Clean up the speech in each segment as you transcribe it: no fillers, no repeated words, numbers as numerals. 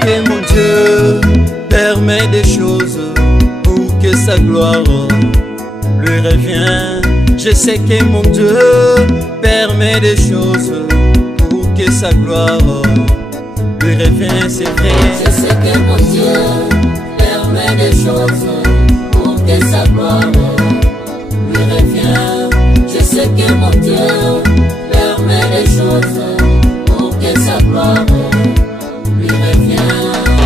que mon Dieu permet des choses pour que sa gloire lui revienne. Je sais que mon Dieu permet des choses pour que sa gloire lui revienne, c'est vrai. Je sais que mon Dieu permet des choses pour que sa gloire lui revienne. Je sais que mon Dieu permet des choses pour que sa gloire lui revienne.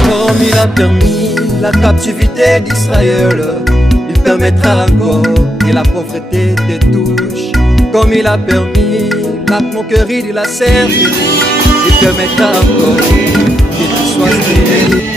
Comme il a permis la captivité d'Israël, il permettra encore que la pauvreté te touche. Comme il a permis la moquerie de la servitude, il permettra encore que tu sois fidèle.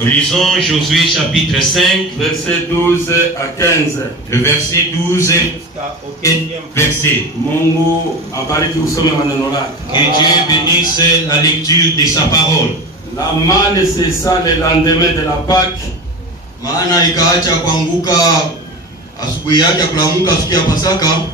Lisons Josué chapitre 5, verset 12 à 15. le verset 12 jusqu'au 15e verset. Mungu abariki usome maneno lake. Que Dieu bénisse la lecture de sa parole. La manne cessa le lendemain de la Pâque. Maana ikaacha kuanguka asubuhi yake kulamuka siku ya Pasaka.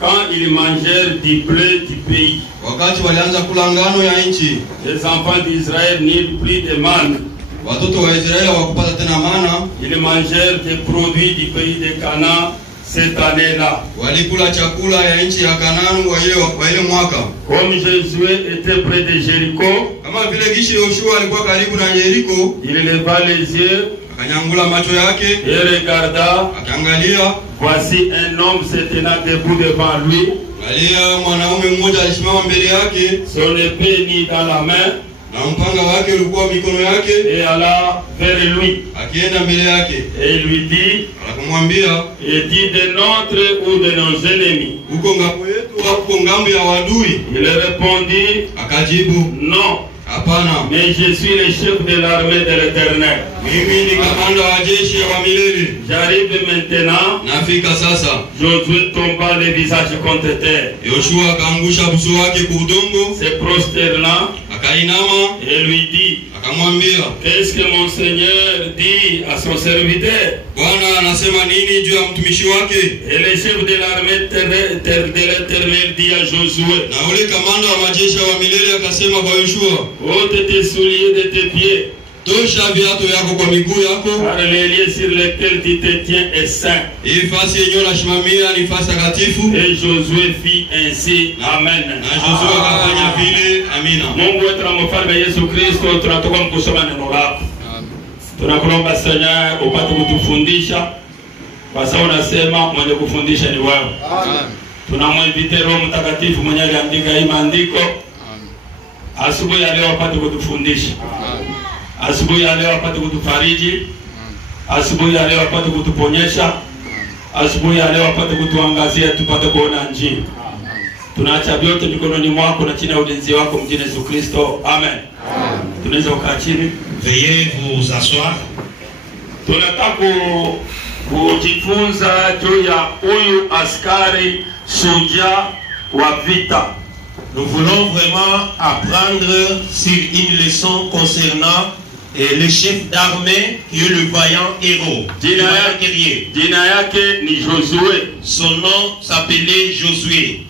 Quand ils mangèrent du blé du pays, Wakati walianza kula ngano ya nchi, les enfants d'Israël n'eurent plus de manne. watoto wa Israeli hawakupata tena mana. Ils mangèrent des produits du pays de Canaan cette année-là. Walikula chakula ya nchi ya Kanaani wa ile mwaka. Comme Josué était près de Jéricho, Kama vile gishi Yoshua alikuwa karibu na Yeriko, il leva les yeux akanyangula macho yake, et regarda. akaangalia, Voici un homme se tenant debout devant lui, angalia mwanaume mmoja alisimama mbele yake, son épée mise dans la main, na mpanga wake ulikuwa mikono yake, et alla vers lui. akienda mbele yake. Et il lui dit, Akamwambia, est-il de notre ou de nos ennemis? uko ngambo yetu au uko ngambo ya wadui? Il répondit, Akajibu, non, hapana, mais je suis le chef de l'armée de l'Éternel. mimi ni kamanda wa jeshi wa milele. J'arrive maintenant. Nafika sasa. Josué tomba le visage contre terre, Yoshua akaangusha buso wake kwa udongo, se prosterna akainama, et lui dit, akamwambia, qu'est-ce que mon Seigneur dit à son serviteur? Bwana anasema nini juu ya mtumishi wake? Et le chef de l'armée de l'Éternel dit à Josué, Na ule kamanda wa majeshi wa milele akasema kwa Yoshua, ôte tes souliers de tes pieds, tosha viatu yako kwa miguu yako, car les lieux sur lesquels tu te tiens est saint. hii fasi yenyewe unashimamia ni fasi takatifu. Et Josué fit ainsi. Amen. Na Joshua akafanya vile. Amina. Mungu wetu na mfalme Yesu Kristo, tunatoka mkusoma neno lako. Tunakuomba Seigneur upate kutufundisha, kwa sababu unasema mwenye kufundisha ni wewe. Tunamwinvite Roho Mtakatifu mwenye aliandika hii maandiko. Asubuhi ya leo apate kutufundisha. Asubuhi ya leo apate kutufariji. Asubuhi ya leo apate kutuponyesha. Asubuhi ya leo apate kutuangazia tupate kuona njia. Tunaacha vyote mikononi mwako na chini ya ulinzi wako mjini Yesu Kristo. Amen. Tunaweza kukaa chini. Veuillez vous asseoir. Tunataka kujifunza juu ya huyu askari shujaa wa vita. Nous voulons vraiment apprendre sur une leçon concernant le chef d'armée qui est le vaillant héros, le vaillant guerrier. Jina yake ni Josué. Son nom s'appelait Josué.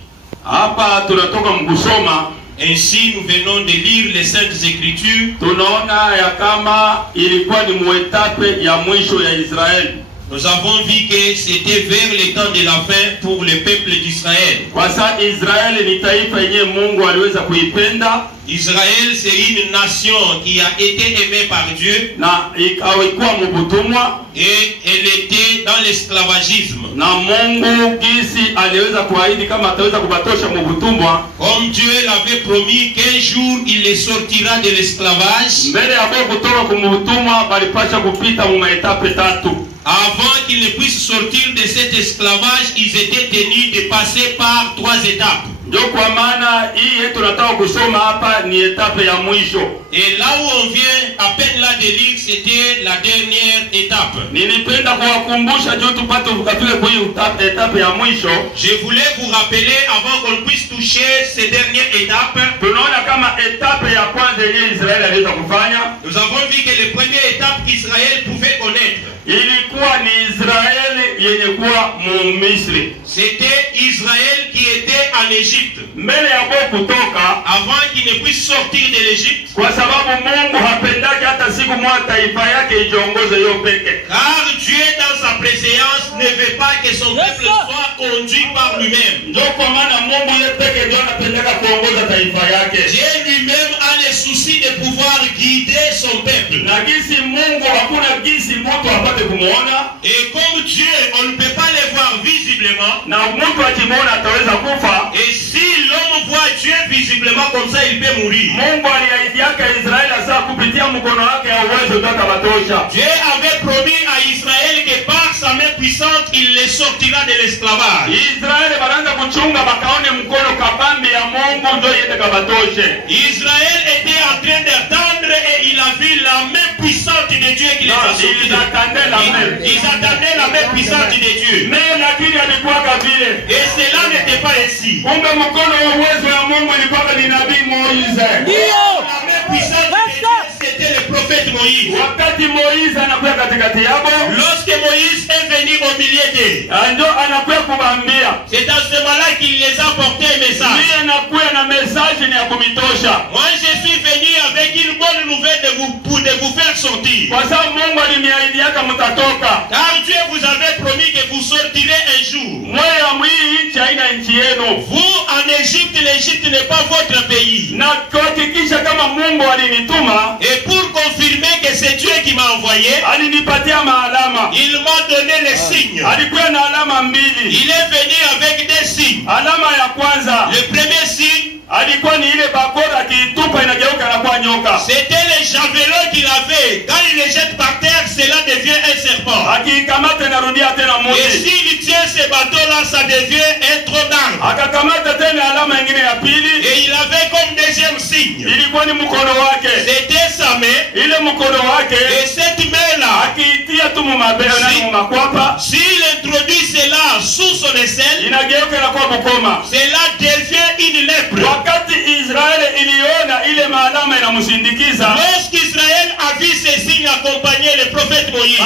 Hapa tunatoka mkusoma. Ainsi, nous venons de lire les Saintes Écritures. Tunaona ya kama ilikuwa ni muetape ya mwisho ya Israeli. Nous avons vu que c'était vers le temps de la fin pour le peuple d'Israël. Kwa sababu Israeli ni taifa yenye Mungu aliweza kuipenda. Israël, c'est une nation qui a été aimée par Dieu. Na ikawa mubutumwa. Et elle était dans l'esclavagisme. Na Mungu gisi aliweza kuahidi kama ataweza kubatosha mubutumwa. Comme Dieu l'avait promis qu'un jour il les sortira de l'esclavage. Mbele ya kutoka kumubutumwa balipasha kupita mu maetape tatu. Avant qu'ils ne puissent sortir de cet esclavage, ils étaient tenus de passer par 3 étapes. Ndio kwa maana hii yetu tunataka kusoma hapa ni etape ya mwisho. Et là où on vient à peine là de lire, c'était la dernière étape. Nilipenda kuwakumbusha juu tupate kufika kwa hii etape ya mwisho. Je voulais vous rappeler avant qu'on puisse toucher ces dernières étapes. Tunaona kama etape ya kwanza yenye Israeli aliweza kufanya. Nous avons vu que les premières étapes qu'Israël pouvait connaître, ilikuwa ni Israeli yenye kuwa mu Misri. C'était Israël qui était en Égypte. Mbele ya kutoka, avant qu'il ne puisse sortir de l'Égypte. Kwa sababu Mungu hapendaki hata siku moja taifa yake ijiongoze yo peke. Car Dieu dans sa préséance ne veut pas que son peuple soit conduit par lui-même. Ndio kwa maana Mungu yeye peke ndio anapendaka kuongoza taifa yake. Dieu lui-même a le souci de pouvoir guider son peuple. Na gisi Mungu hakuna gisi mtu apate kumuona. Et comme Dieu on ne peut pas le voir visiblement. Na mtu akimuona ataweza kufa. Et si l'homme voit Dieu visiblement comme ça il peut mourir. Mungu aliahidiaka Israeli asa kupitia mkono wake ya uwezo utabatosha. Dieu avait promis à Israël que par sa main puissante il les sortira de l'esclavage. Israeli banaanza kuchunga bakaone mkono kabambi ya Mungu ndio yende kabatoshe. Israël était en train d'attendre et il a vu la main puissante de Dieu qui les a sauvés. Ils attendaient la main. Ils attendaient la main puissante de Dieu. Mais lakini alikuwa vile. Et cela n'était pas ainsi. Kumbe mkono wa uwezo wa Mungu ilikuwa ni nabii Moize. La main puissante de Dieu, c'était le prophète Moïse. Wakati Moize anakuwa katikati yao, lorsque Moïse est venu au milieu d'eux, ndio anakuwa kuwaambia. c'est à ce moment-là qu'il les a porté un message. Mimi anakuwa na message ni ya kumitosha. Moi je suis venu avec une bonne nouvelle de vous faire sortir. Kwa sababu Mungu aliniahidiaka mtatoka. Car Dieu vous avait promis que vous sortirez un jour. Mweya mwii nchi haina nchi yenu. Vous en Égypte, l'Égypte n'est pas votre pays. Na kuhakikisha kama Mungu alinituma, et pour confirmer que c'est Dieu qui m'a envoyé, alinipatia maalama. Il m'a donné les signes. Alikuwa na alama mbili. Il est venu avec des signes. Alama ya kwanza, le premier signe, alikuwa ni ile bakora akitupa inageuka na kuwa nyoka. C'était les javelots qu'il avait. Quand il les jette par terre, cela devient un serpent. Akikamata narudia tena moto. Et s'il tient ces bateaux-là, ça devient un tronc d'arbre. Akakamata tena alama nyingine ya pili. Et il avait comme deuxième signe. Ilikuwa ni mkono wake. C'était sa main. Ile mkono wake. Et cette main-là, akiitia tu mumabele na mumakwapa. S'il introduit cela sous son aisselle, inageuka na kuwa bukoma. Cela devient une lèpre. Wakati Israeli iliona ile maalama inamusindikiza, lorsqu'Israël a vu ces signes accompagner le prophète Moïse,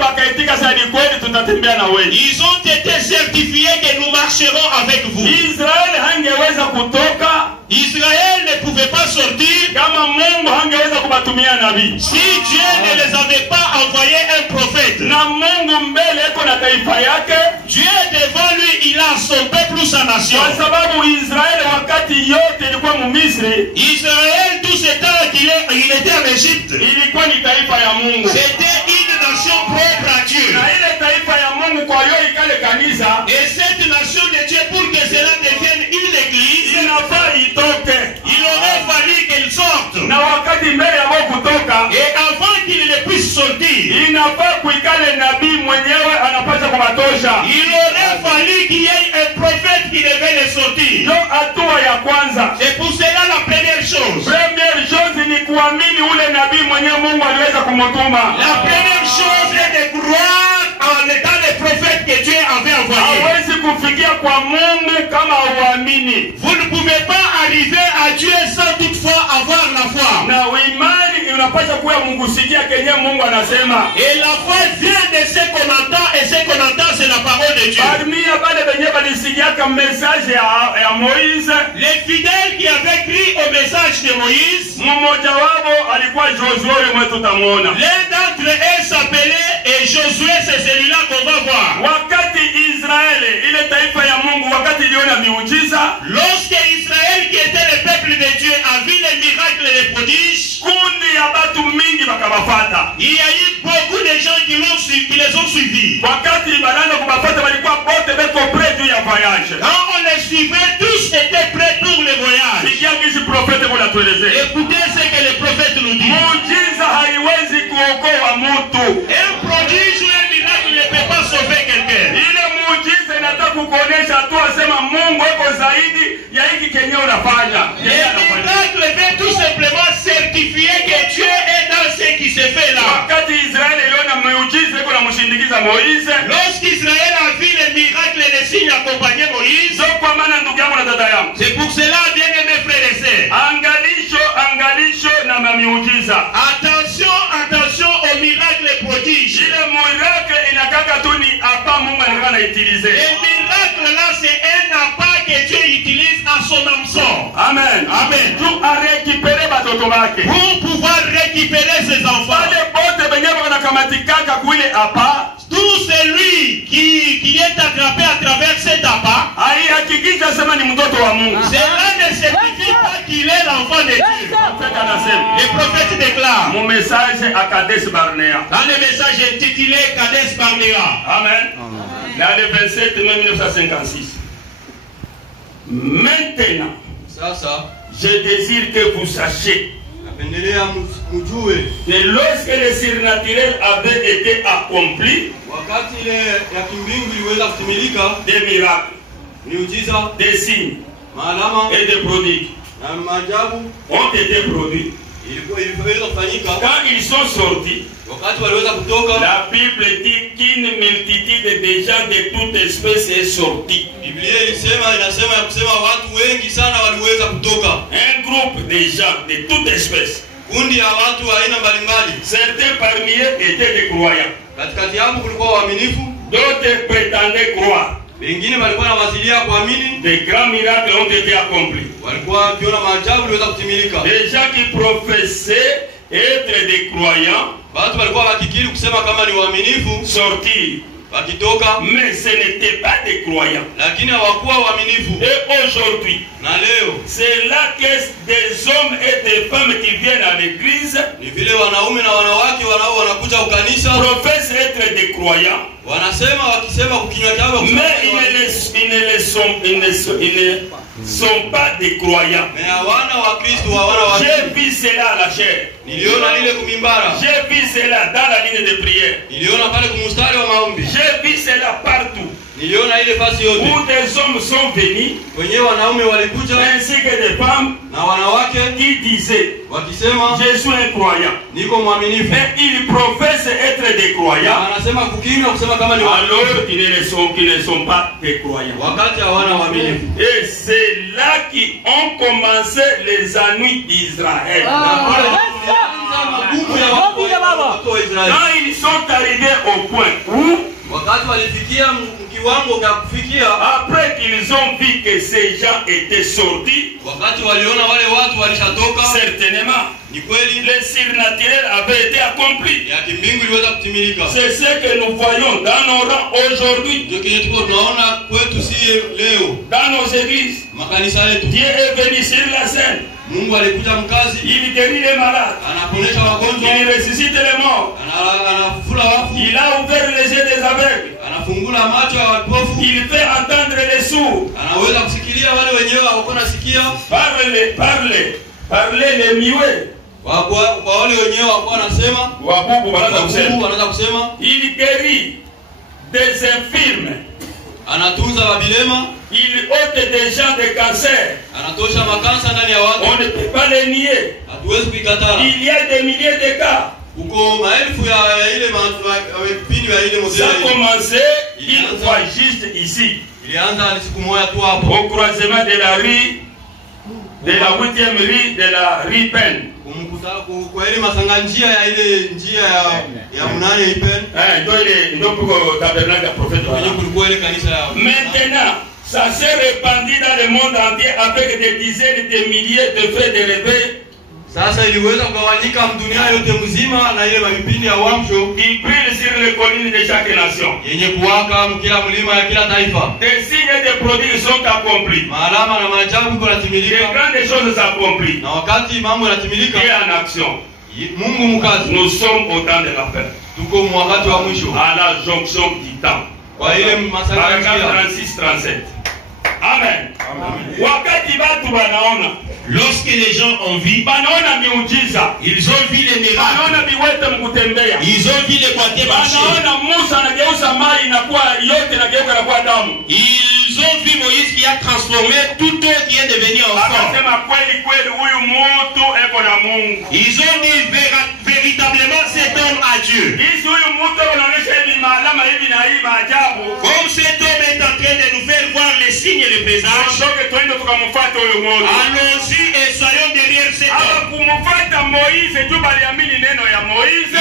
bakaitika sasa ni kweli tutatembea na wewe. Ils ont été certifiés que nous marcherons avec vous. Israeli hangeweza kutoka, Israël ne pouvait pas sortir kama Mungu hangeweza kubatumia nabii. Si Dieu ne les avait pas envoyé un prophète. Na Mungu mbele yako na taifa yake, Dieu devant lui il a son peuple ou sa nation. Kwa sababu Israeli wakati yote ilikuwa mu Misri, Israël tout ce temps qu'il était en Égypte, ilikuwa ni taifa ya Mungu. C'était une nation propre à Dieu. Na ile taifa ya Mungu kwa hiyo ikale kanisa, et cette nation de Dieu pour que cela devienne une église, inafaa itoke. Il aurait fallu qu'elle sorte. Na wakati mbele ya Mungu kutoka, et avant qu'il ne puisse sortir, inafaa kuikale nabii mwenyewe anapaswa kumatosha. Il aurait fallu qu'il y ait un prophète qui devait les sortir. Ndio hatua ya kwanza. C'est pour cela la première chose. Première chose ni kuamini ule nabii mwenyewe Mungu aliweza kumtuma. La première chose est de croire en étant le prophète que Dieu avait envoyé. Hawezi kufikia kwa Mungu kama uamini. Vous ne pouvez pas arriver à Dieu sans toutefois avoir la foi. Na imani unapaswa kuwa Mungu sikia kenye Mungu anasema. Et la foi vient de ce qu'on entend, et ce qu'on entend c'est la parole de Dieu. Parmi bale benye balisikia comme message ya Moïse, les fidèles qui avaient cru au message de Moïse, mmoja wao alikuwa Josué mwetu tamuona. L'un d'entre eux s'appelait et Josué, c'est celui-là qu'on va voir. Wakati Israeli ile taifa ya Mungu wakati iliona miujiza, lorsque Israël qui était le peuple de Dieu a vu les miracles et les prodiges, kundi ya batu mingi bakabafata. Il y a eu beaucoup de gens qui les ont suivis. Wakati balanda kubafata balikuwa bote beko près du voyage. Quand on les suivait, tous étaient prêts pour le voyage. Sikia kisi prophète pour la tueleze. Écoutez ce que le prophète nous dit. Muujiza haiwezi kuokoa mtu. Un prodige ou un miracle ne peut pas sauver quelqu'un. Ile muujiza inataka kukuonesha tu asema Mungu yuko zaidi ya hiki kenye unafanya. Le miracle veut tout simplement certifier que Dieu est dans ce qui se fait là. Wakati Israeli iliona muujiza iko na mshindikiza Moïse, lorsqu'Israël a vu les miracles et les signes accompagner Moïse, so kwa maana ndugu yangu na dada yangu, c'est pour cela bien aimé frères et sœurs, angalisho na miujiza. Attention aux miracles et prodiges. Ile miracle inakaka tu ni apa Mungu anataka utiliser. Les miracles là c'est un appât que Dieu utilise à son hameçon. Amen. Amen. Tu as récupéré batoto bake. Pour pouvoir récupérer ses enfants. Bale bote benye banakamatikaka kuile apa. Tout celui qui est attrapé à travers cet appât, haihakikisha sema ni mtoto wa Mungu. Cela ne certifie pas qu'il est l'enfant de Dieu. Le prophète déclare mon message à Kadesh Barnea. Dans le message intitulé Kadesh Barnea. Amen. Dans le 27 mai 1956. Maintenant, je désire que vous sachiez que lorsque le surnaturel avait été accompli, des miracles, des signes et des prodiges ont été produits. Quand ils sont sortis, la Bible dit qu'une multitude de gens de toute espèce est sortie. Un groupe de gens de toute espèce. Certains parmi eux étaient des croyants. D'autres prétendaient croire. Des grands miracles ont été accomplis. Des gens qui professaient être des croyants sortirent. Mais ce n'était pas des croyants. Et aujourd'hui, c'est là que des hommes et des femmes qui viennent à l'église professent être des croyants. Mais ils ne sont pas des croyants. J'ai vu cela à la chair. J'ai vu cela dans la ligne de prière. J'ai vu cela partout. Où des hommes sont venus, ainsi que des femmes qui disaient je suis un croyant. Mais ils professent être des croyants alors qu'ils ne sont pas des croyants. Et c'est là qu'ils ont commencé les ennuis d'Israël. Quand ils sont arrivés au point où après qu'ils ont vu que ces gens étaient sortis, certainement le surnaturel avait été accompli. C'est ce que nous voyons dans nos rangs aujourd'hui, dans nos églises. Dieu est venu sur la scène. Il guérit les malades. Il ressuscite les morts. Il a ouvert les yeux des aveugles. Il fait entendre les sourds. Parler les muets. Il guérit des infirmes. Il ôte des gens de cancer. On ne peut pas les nier. Il y a des milliers de cas. Ça a commencé une fois juste ici, au croisement de la rue, de la 8e rue, de la rue Pen. Maintenant, ça s'est répandu dans le monde entier avec des dizaines de milliers de faits de réveil. Ils brillent sur les collines de chaque nation. Des signes de prodiges sont accomplis. Des grandes choses s'accomplissent. Et en action. Nous sommes au temps de la fin. À la jonction du temps. Paragraphe 36-37. Amen. Lorsque les gens ont vu, ils ont vu les miracles, ils ont vu les boîtiers marcher, ils ont vu Moïse qui a transformé tout eau qui est devenu en sang. Ils ont dit véritablement cet homme a Dieu. Comme cet homme est en train de nous faire voir les signes et les présages, allons-y et soyons derrière cet homme.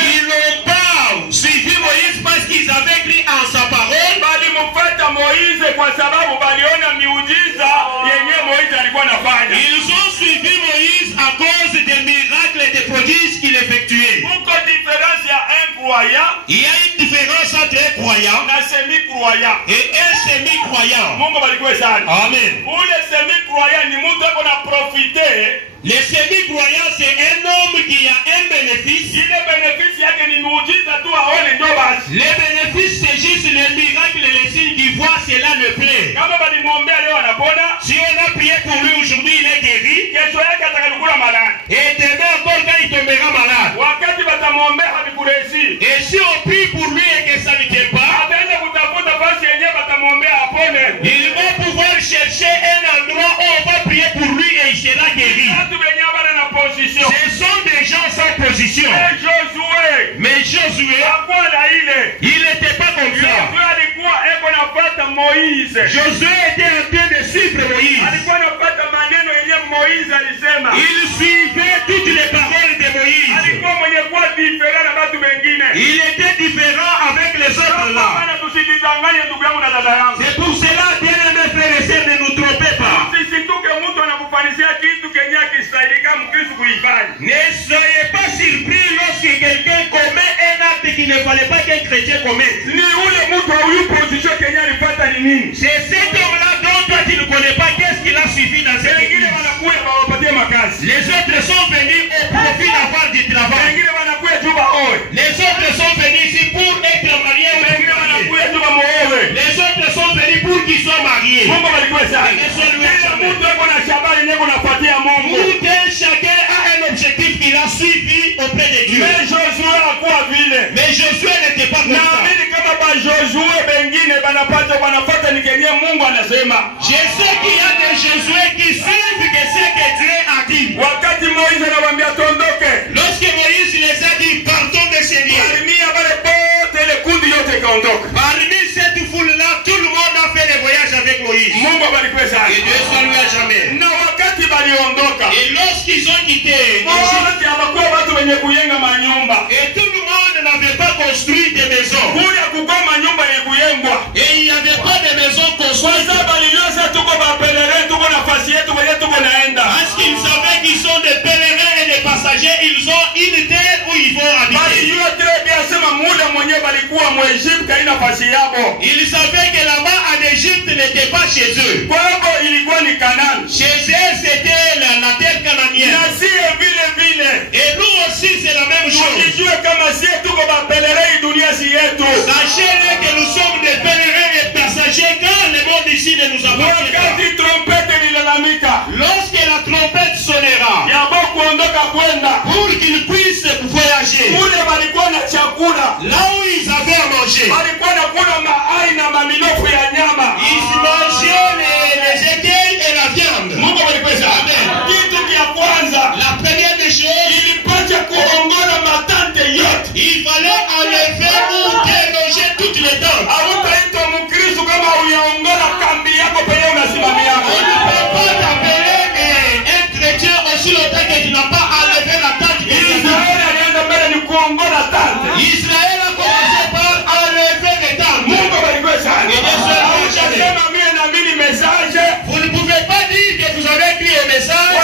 Ils n'ont pas suivi Moïse parce qu'ils avaient cru en sa parole. Ils ont suivi Moïse à cause des miracles et des prodiges qu'il effectuait. Il y a une différence entre un croyant et un semi-croyant. Amen. Le semi-croyant, c'est un homme qui a un bénéfice. Le bénéfice, c'est juste le miracle et les signes qui voient, cela le plaît. Si on a prié pour lui aujourd'hui, il est guéri. Et demain encore, quand il tombera malade. Et si on prie pour lui et que ça ne tient pas, il va pouvoir chercher un endroit où on va prier pour lui et il sera guéri. Ce sont des position. Mais Josué, il n'était pas comme ça. Josué était en train de suivre Moïse. Il suivait toutes les paroles de Moïse. Il était différent avec les autres là. C'est pour cela, bien-aimés frères et sœurs, ne nous trompez pas. Ne soyez pas surpris lorsque quelqu'un commet un acte qu'il ne fallait pas qu'un chrétien commette. C'est cet homme-là dont toi tu ne connais pas qu'est-ce qu'il a suivi dans cette église. Les autres sont venus au profit d'avoir du travail. Les autres sont venus ici pour être mariés. Les autres sont venus pour qu'ils soient mariés. Chacun a un objectif qu'il a suivi auprès de Dieu. Mais Josué n'était pas comme ça. Je sais qu'il y a des Josué qui suivent que ce que Dieu a dit. Lorsque Moïse les a dit partons de ces lieux, parmi cette foule-là, tout le monde a fait les voyages avec Moïse. Et Dieu salue à jamais. Et lorsqu'ils ont quitté, et tout le monde n'avait pas construit des maisons. Et il n'y avait pas de maisons construites. Parce qu'ils savaient qu'ils sont des pèlerins et des passagers, ils ont une terre où ils vont habiter. Ils savaient que là-bas en Égypte n'était pas chez eux. Chez eux c'était la terre cananienne. Et nous aussi c'est la même chose. Sachez que nous sommes des pèlerins et passagers quand le monde ici ne nous appartient pas. Lorsque la trompette sonnera, pour qu'ils puissent voyager, là où ils avaient à manger, ils mangeaient les écailles et la viande. La première des choses, il fallait enlever ou déloger toutes les dents. On ne peut pas t'appeler un chrétien aussi longtemps que tu n'as pas enlevé la tente. Israël a commencé par enlever les tentes. Vous ne pouvez pas dire que vous avez écrit un message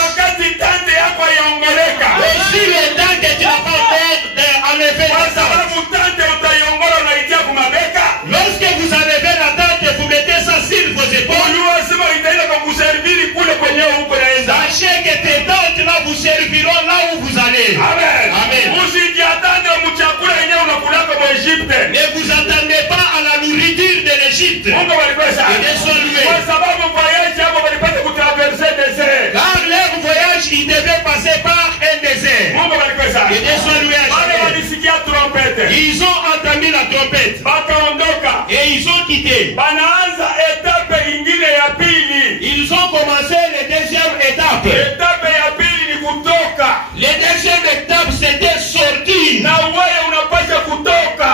aussi longtemps que tu n'as pas enlevé la tente. Lorsque vous enlevez la tente, vous mettez ça sur vos épaules. Sachez que tes tentes là vous serviront là où vous allez. Amen. Amen. Ne vous attendez pas à la nourriture de l'Égypte. Car leur voyage, ils devaient passer par un désert. Ils ont entendu la trompette. Et ils ont quitté. Ils ont commencé la deuxième étape. La deuxième étape c'était sortir.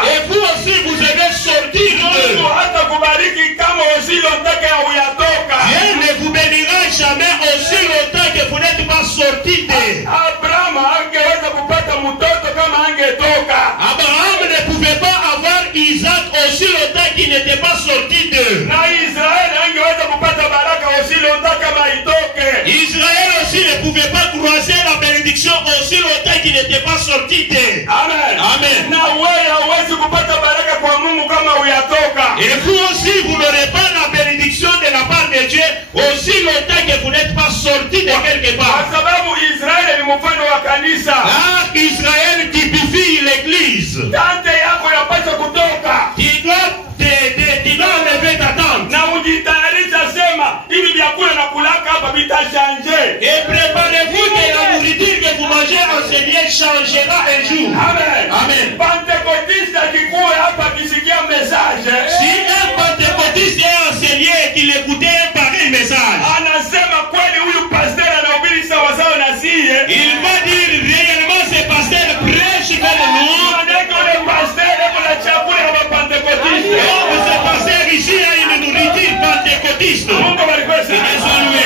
Et vous aussi vous devez sortir. Dieu ne vous bénira jamais aussi longtemps que vous n'êtes pas sorti de. Abraham ne pouvait pas avoir Isaac aussi longtemps qu'il n'était pas sorti d'eux. Israël aussi ne pouvait pas croiser la bénédiction aussi longtemps qu'il n'était pas sorti d'eux. Amen. Amen. Et vous aussi, vous n'aurez pas la bénédiction de la part de Dieu aussi longtemps que vous n'êtes pas sorti de quelque part. Car Israël typifie l'église. Tu dois enlever ta tente. Et préparez-vous que la nourriture que vous mangez en ce lieu changera un jour. Amen. Amen. Si un pentecôtiste est en ce lieu et qu'il écoutait un pareil message, il va dire réellement ce pasteur baptistes. Mungu balikwesa.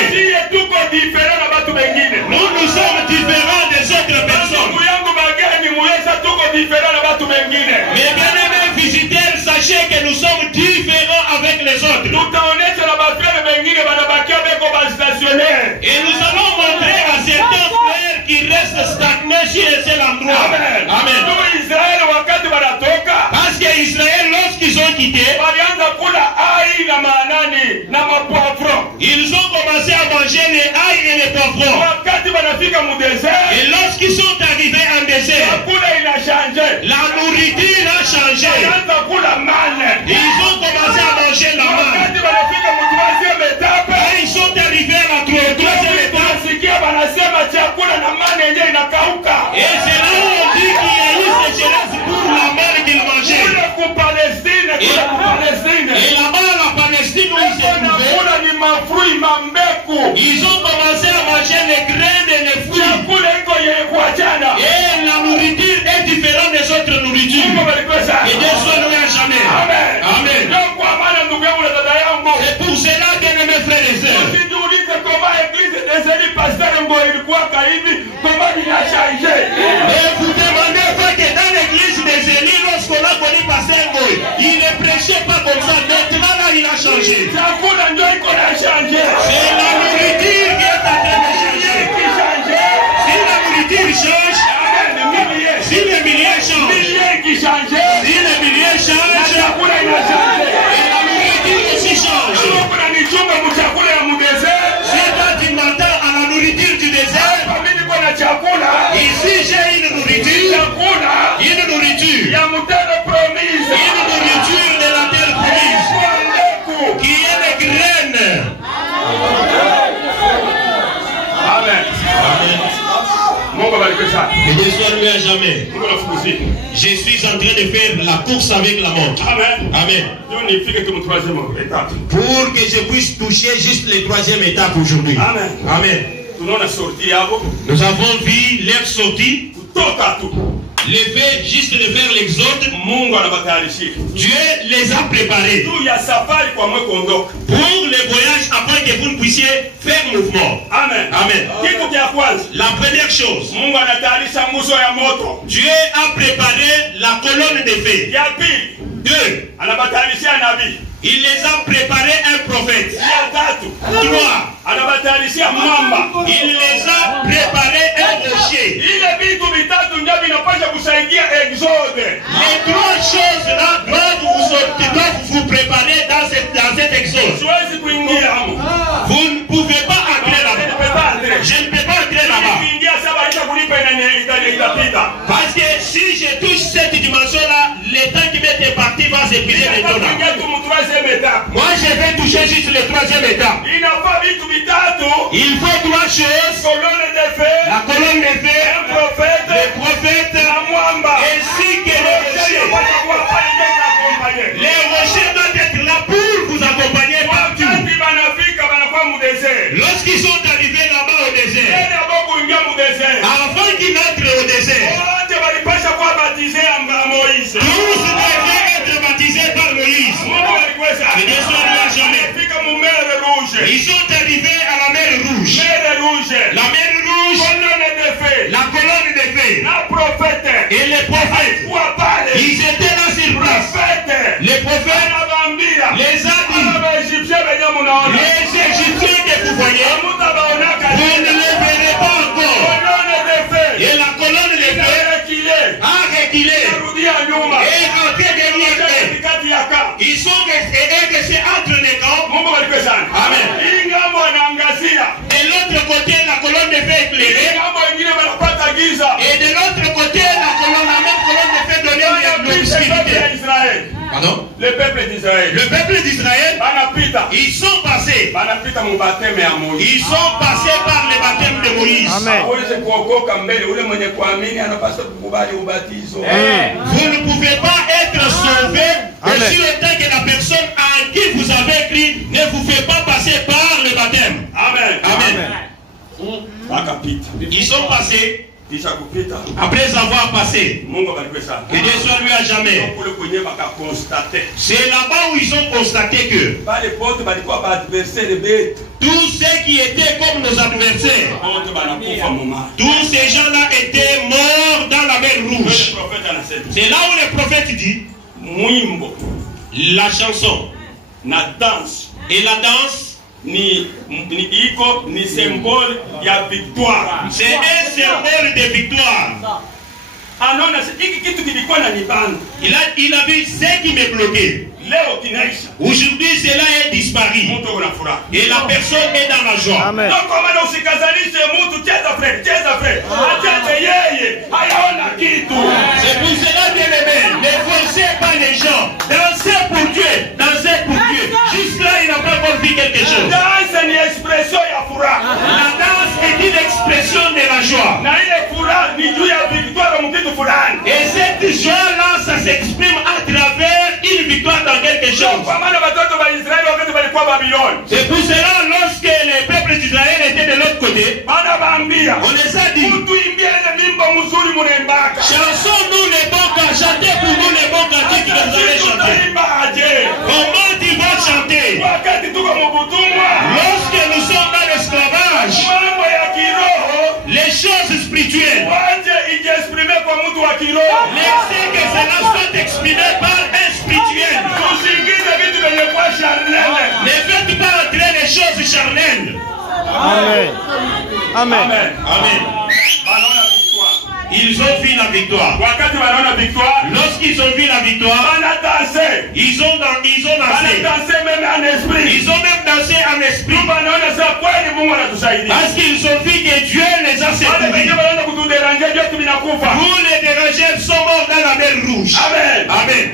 Ndiye tuko different na watu wengine. Nous sommes différents des autres personnes. Mungu yangu bagani muweza tuko different na watu wengine. Mes bien-aimés visiteurs, sachez que nous sommes différents avec les autres. Tutaonesha na bafrere wengine banabakia beko bastationnaire. Et nous allons montrer à certains frères qui restent stagnés sur un seul endroit. Amen. Amen. Ndio Israeli wakati wanatoka. Parce que Israël, lorsqu'ils ont quitté, Walianza kula ai na maanani na mapoivron. ils ont commencé à manger les ail et les poivrons. Wakati wanafika mu désert, Et lorsqu'ils sont arrivés en désert, chakula ina changé. la nourriture a changé. Walianza kula mane. Ils ont commencé à manger la manne. Wakati wanafika mu troisième étape, Quand ils sont arrivés à la troisième étape, tunasikia wanasema chakula na mane yenyewe inakauka. et c'est là où on dit qu'il y a eu sécheresse pour la manne qu'ils mangeaient. Kule ku Palestine, kule ku Palestine. Et là-bas, la Palestine où ils se trouvaient, Kula ni mafrui mambeku. ils ont commencé à manger les graines et les fruits. Chakula iko yekuachana. Et la nourriture est différente des autres nourritures. Mungu balikwesa. Et Dieu soit loué à jamais. Amen. Amen. Ndio kwa maana ndugu yangu na dada yangu. C'est pour cela, bien-aimés frères et sœurs, Usijiulize kama eglise deseli pasteur ngo ilikuwa hivi, kama inachange. et vous demandez pas que dans l'église des Élis, lorsqu'on a connu Pasteur Ngoy, il ne prêchait pas comme ça. Maintenant, là, il a changé. Chakula ndio iko na change. C'est la nourriture qui est en train de changer. Si la nourriture change, si les milliers changent, si les milliers changent, et la nourriture aussi change. Si toi tu m'attends à la nourriture du désert, ici j'ai une nourriture de la terre promise, qui est les graines. Amen. Que Dieu soit loué à jamais. Je suis en train de faire la course avec la montre. Amen. Amen. Pour que je puisse toucher juste les troisième étape aujourd'hui. Amen. Amen. Nous avons vu leur sortie. Le fait juste de faire l'exode, Dieu les a préparés pour le voyage afin que vous ne puissiez faire mouvement. Amen. Amen. La première chose, Dieu a préparé la colonne de feu. Deux, il les a préparé un prophète. Trois, il les a préparé un rocher. Les trois choses là doivent vous préparer dans cet exode. Vous ne pouvez pas entrer là-bas. Je ne peux pas entrer là-bas. Parce que si je touche cette dimension-là, le temps qui m'était parti va s'épuiser maintenant. Moi, je vais toucher juste le troisième étape. Il faut trois choses. La colonne de feu, le prophète, ainsi que le rocher. Les rochers doivent être là pour vous accompagner partout. Lorsqu'ils sont arrivés là-bas au désert, avant qu'ils n'entrent au désert, tous devaient être baptisés par Moïse. Que Dieu soit loué à jamais. Ils sont arrivés à la mer Rouge. La mer Rouge, la colonne de feu et les prophètes, ils étaient là sur place. Les prophètes les a dit, les Égyptiens que vous voyez, vous ne les verrez pas encore. Et la colonne de feu a reculé et rentré derrière eux. Ils sont restés entre les camps. Amen. De l'autre côté, la colonne de feu éclairée. Et de l'autre côté, la même colonne de feu donnait l'obscurité. Pardon? Le peuple d'Israël. Le peuple d'Israël, ils sont passés. Ils sont passés par le baptême de Moïse. Amen. Vous ne pouvez pas être sauvé aussi longtemps que la personne à qui vous avez écrit ne vous fait pas passer par le baptême. Amen. Amen. Ils sont passés. Après avoir passé, que Dieu soit lui à jamais. C'est là-bas où ils ont constaté que tous ceux qui étaient comme nos adversaires, tous ces gens-là étaient morts dans la mer Rouge. C'est là où le prophète dit la chanson et la danse ni symbole ya victoire. C'est un symbole de victoire. Il a vu ce qui me bloquait. Aujourd'hui, cela est disparu. Et la personne est dans la joie. Amen. C'est pour cela, bien aimé, ne forcez pas les gens. Dansez pour Dieu. Dansez pour Dieu. Juste là, il n'a pas encore vu quelque chose. La danse est une expression de la joie. Et cette joie-là, ça s'exprime à travers une victoire dans quelque chose. C'est pour cela, lorsque les peuples d'Israël étaient de l'autre côté, on les a dit, chansons-nous les bons cantiques, chantez pour nous les bons cantiques que vous avez chantés. Comment tu vas chanter? Lorsque nous sommes dans l'esclavage, les choses spirituelles, laissez que cela soit exprimé par un spirituel. Ne faites pas entrer les choses charnelles. Amen. Amen. Amen. Amen. Ils ont vu la victoire. Lorsqu'ils ont vu la victoire, ils ont dansé. Ils ont même dansé en esprit. Parce qu'ils ont vu que Dieu les a séduits. Vous les dérangeurs sont morts dans la mer Rouge. Amen. Amen.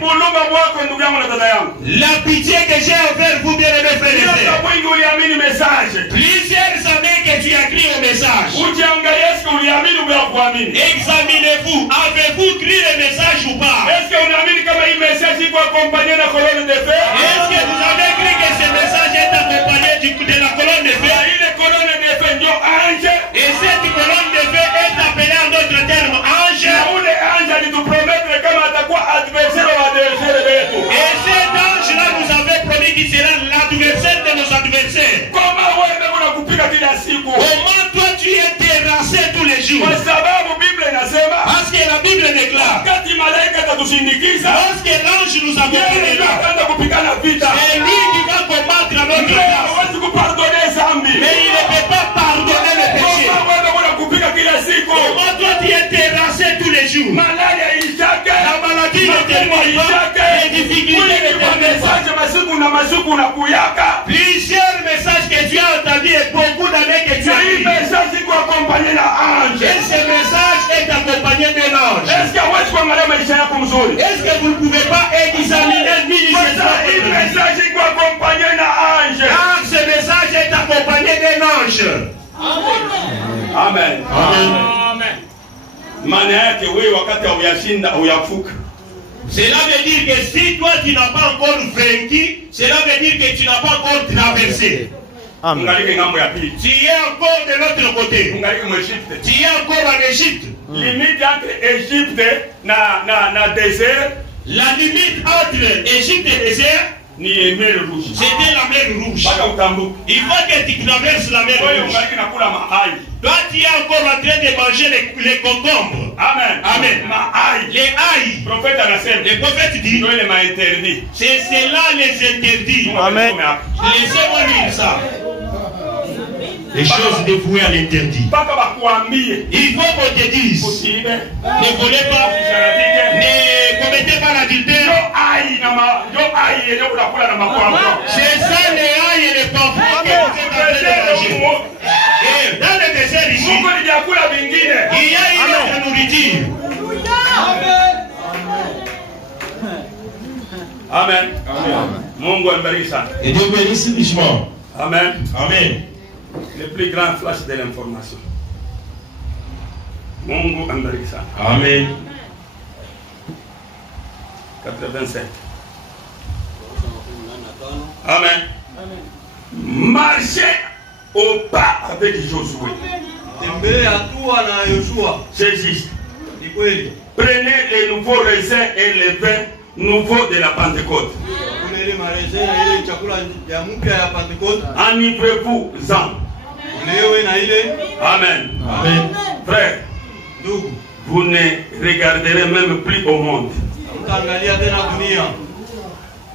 La pitié que j'ai envers vous, bien-aimés frères et sœurs. Plusieurs années que tu as crié au message. Examinez-vous. Avez-vous crié le message ou pas? Est-ce que vous avez cru que ce message est accompagné de la colonne de feu? Et cette colonne de feu est appelée en d'autres termes ange. Et cet ange-là nous avait promis qu'il sera l'adversaire de nos adversaires. Comment toi tu es terrassé tous les jours? Parce que la Bible déclare, lorsque l'ange nous accompagne là, c'est lui qui va combattre à notre place. Mais il ne peut pas pardonner le péché. Comment toi tu es terrassé tous les jours? La maladie ne termine pas, les difficultés ne terminent pas. Plusieurs messages que tu as entendus et beaucoup d'années que tu as eu. Et ce message est accompagné d'un ange. Est-ce que vous ne pouvez pas examiner minutieusement? Car ce message est accompagné d'un ange. Amen. Amen. Cela veut dire que si toi tu n'as pas encore vaincu, cela veut dire que tu n'as pas encore traversé. Amen. Tu es encore de l'autre côté. Tu es encore en Égypte. Limite entre Égypte na désert. La limite entre Égypte et désert, c'était la mer Rouge. Il faut que tu traverses la mer Rouge. Toi, tu es encore en train de manger les concombres. Amen. Amen. Les aïe. Le prophète dit, c'est cela les interdits. Amen. Laissez-moi lire ça. Les choses dévouées à l'interdit. Il faut qu'on te dise, ne volez pas, ne commettez pas l'adultère. C'est ça les aïe et les parfums que vous êtes en train de manger. Et dans le désert ici, il y a une autre nourriture. Amen. Amen. Et Dieu bénisse richement. Amen. Amen. Le plus grand flash de l'information. Mungu ambariki sana. Amen. 87. Amen. Marchez au pas avec Josué. C'est juste. Prenez les nouveaux raisins et les vins nouveaux de la Pentecôte. Enivrez-vous-en. Amen. Amen. Frère, vous ne regarderez même plus au monde.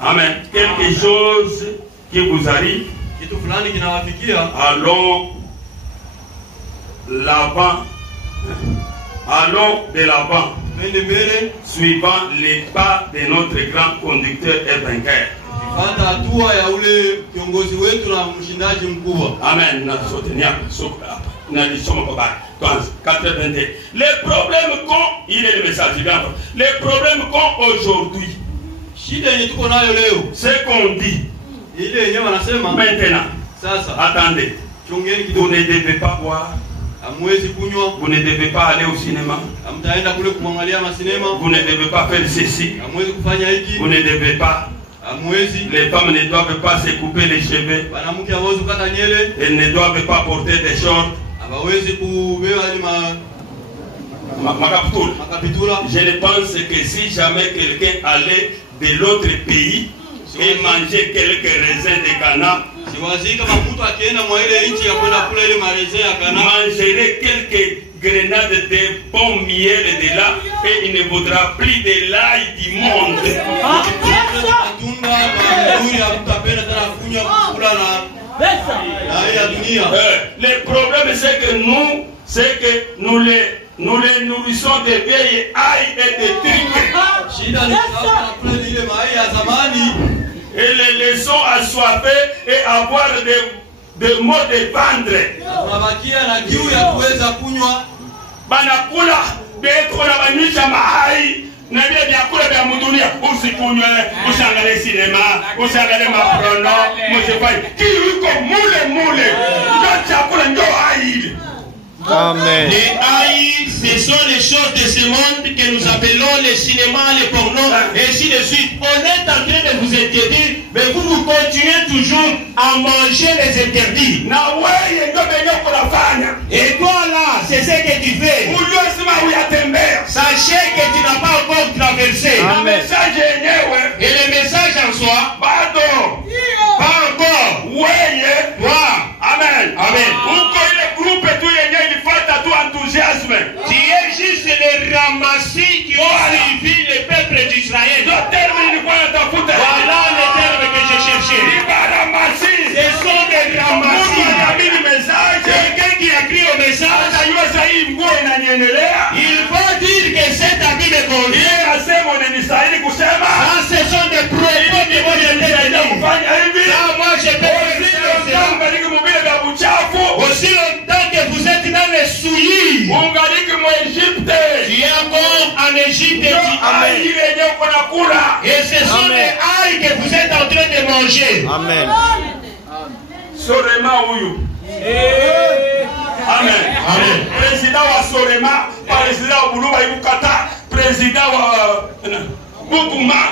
Amen. Quelque chose qui vous arrive, allons l'avant. Allons de l'avant, suivant les pas de notre grand conducteur et vainqueur. Amen. Les problèmes qu'ont, il est le message, les problèmes qu'ont aujourd'hui, c'est qu'on dit maintenant, attendez, vous ne devez pas boire. Vous ne devez pas aller au cinéma. Vous ne devez pas faire ceci. Vous ne devez pas. Les femmes ne doivent pas se couper les cheveux. Elles ne doivent pas porter des shorts. Je ne pense que si jamais quelqu'un allait de l'autre pays et mangeait quelques raisins de canard, mangerait quelques grenades de bon miel de là et il ne vaudra plus de l'ail du monde. Le problème c'est que nous les nourrissons de vieilles ail et de trucs. Et les laissons assoiffés et avoir des mots de vendre. Banakula betro na banyisha mahai na vile vyakula vya mudunia. Usikunywe, usiangalie sinema, usiangalie maprono, msifanye kitu iko mule. Ndio chakula ndio hai. Amen. Les haïs, ce sont les choses de ce monde que nous appelons les cinémas, les pornos, et ainsi de suite. On est en train de vous interdire, mais vous continuez toujours à manger les interdits. Et toi là, c'est ce que tu fais. Sachez que tu n'as pas encore traversé. Amen. Et le message en soi, pas encore. Amen. Amen. Enthousiasme. Tu es juste le ramassis qui ont suivi le peuple d'Israël. Voilà le terme que je cherchais. Ce sont des ramassis. Quelqu'un qui a écrit au message, il va dire que cet habit me convient. Ça, ce sont des propos qui vont me dire. Ça, moi, je peux aussi longtemps que vous êtes dans les souillis. Tu es encore en Égypte. Et ce sont les aïe que vous êtes en train de manger. Amen. Sorema huyu. Amen. Amen. Président wa Sorema, président wa Buluba Ibukata, président wa Bukuma.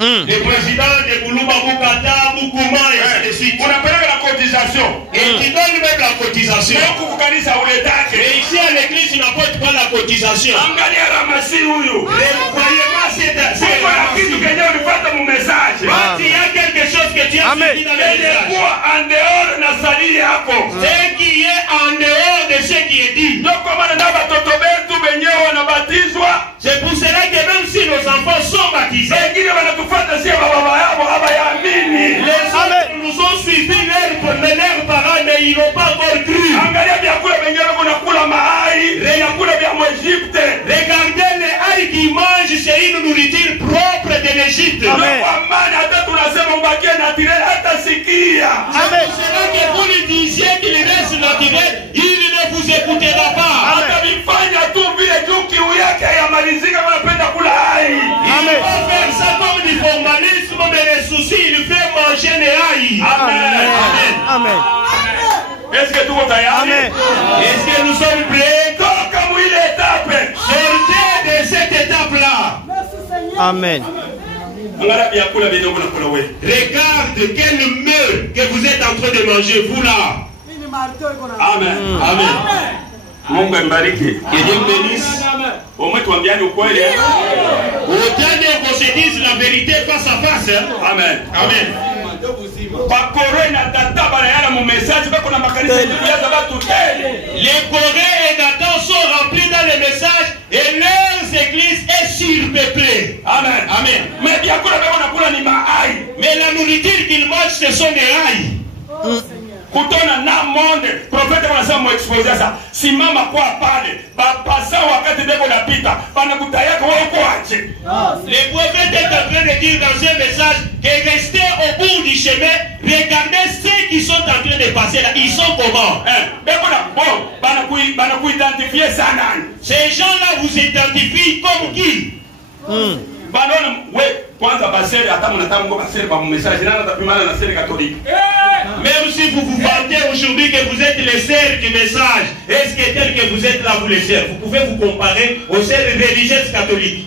Le président de Buluba Bukata, Bukuma et ainsi de suite. On appelle la cotisation. Et qui donne même la cotisation. Et ici à l'église, tu n'apportes pas la cotisation. Croyez-moi, c'est il y a quelque chose que tu as suivi dans le message. Ce qui est en dehors de ce qui est dit. C'est pour cela que même si nos enfants sont baptisés, les autres nous ont suivi leurs parents, mais ils n'ont pas encore cru. Regardez les haïs qui mangent, c'est une nourriture propre de l'Égypte. Amen. C'est cela que vous lui disiez qu'il reste naturel, il ne vous écoutera pas. Il va faire ça comme du formalisme, mais les soucis, il fait manger les haïs. Amen. Amen. Est-ce que tout est Amen. Est-ce que nous sommes prêts? Sortez de cette étape-là. Amen. Regarde quel mur que vous êtes en train de manger, vous là. Amen. Amen. Mungu ambariki. Que Dieu bénisse. Au moins tuambiane ukweli. Autant qu'on se dise la vérité face à face. Amen. Amen. Bakore na tata banayala mu message bako na makanisa ya batu tele. Les Corées et Nathan sont remplis dans les messages et leurs églises est surpeuplée. Amen. Amen. Mais bien kula bako na kula ni maai. Mais la nourriture qu'ils mangent, ce sont des rails. Kutona na monde profeta wanasema mu expose ça simama kwa pale bapasa wakati ndeko napita banakutayaka wewe uko aje. Le prophète est en train de dire dans un message que restez au bout du chemin, regardez ceux qui sont en train de passer là, ils sont comment? Beko na bon banakuidentifier sana. Ces gens-là vous identifient comme qui? Banona we kwanza basere hata mnataka ngo basere ba message nana tapimana na sere catholique. Même si vous vous vantez aujourd'hui que vous êtes les sœurs du message, est-ce que tel que vous êtes là, vous les sœurs, vous pouvez vous comparer aux sœurs religieuses catholiques?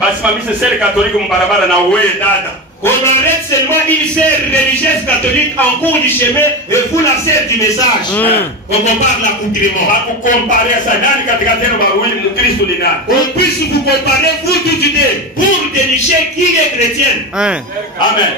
Basi mami sere catholique mbarabara na wewe dada. On arrête seulement une sœur religieuse catholique en cours du chemin et vous la sœur du message. On compare l'accoutrement. On puisse vous comparer vous tout de suite pour dénicher qui est chrétienne. Amen. Amen.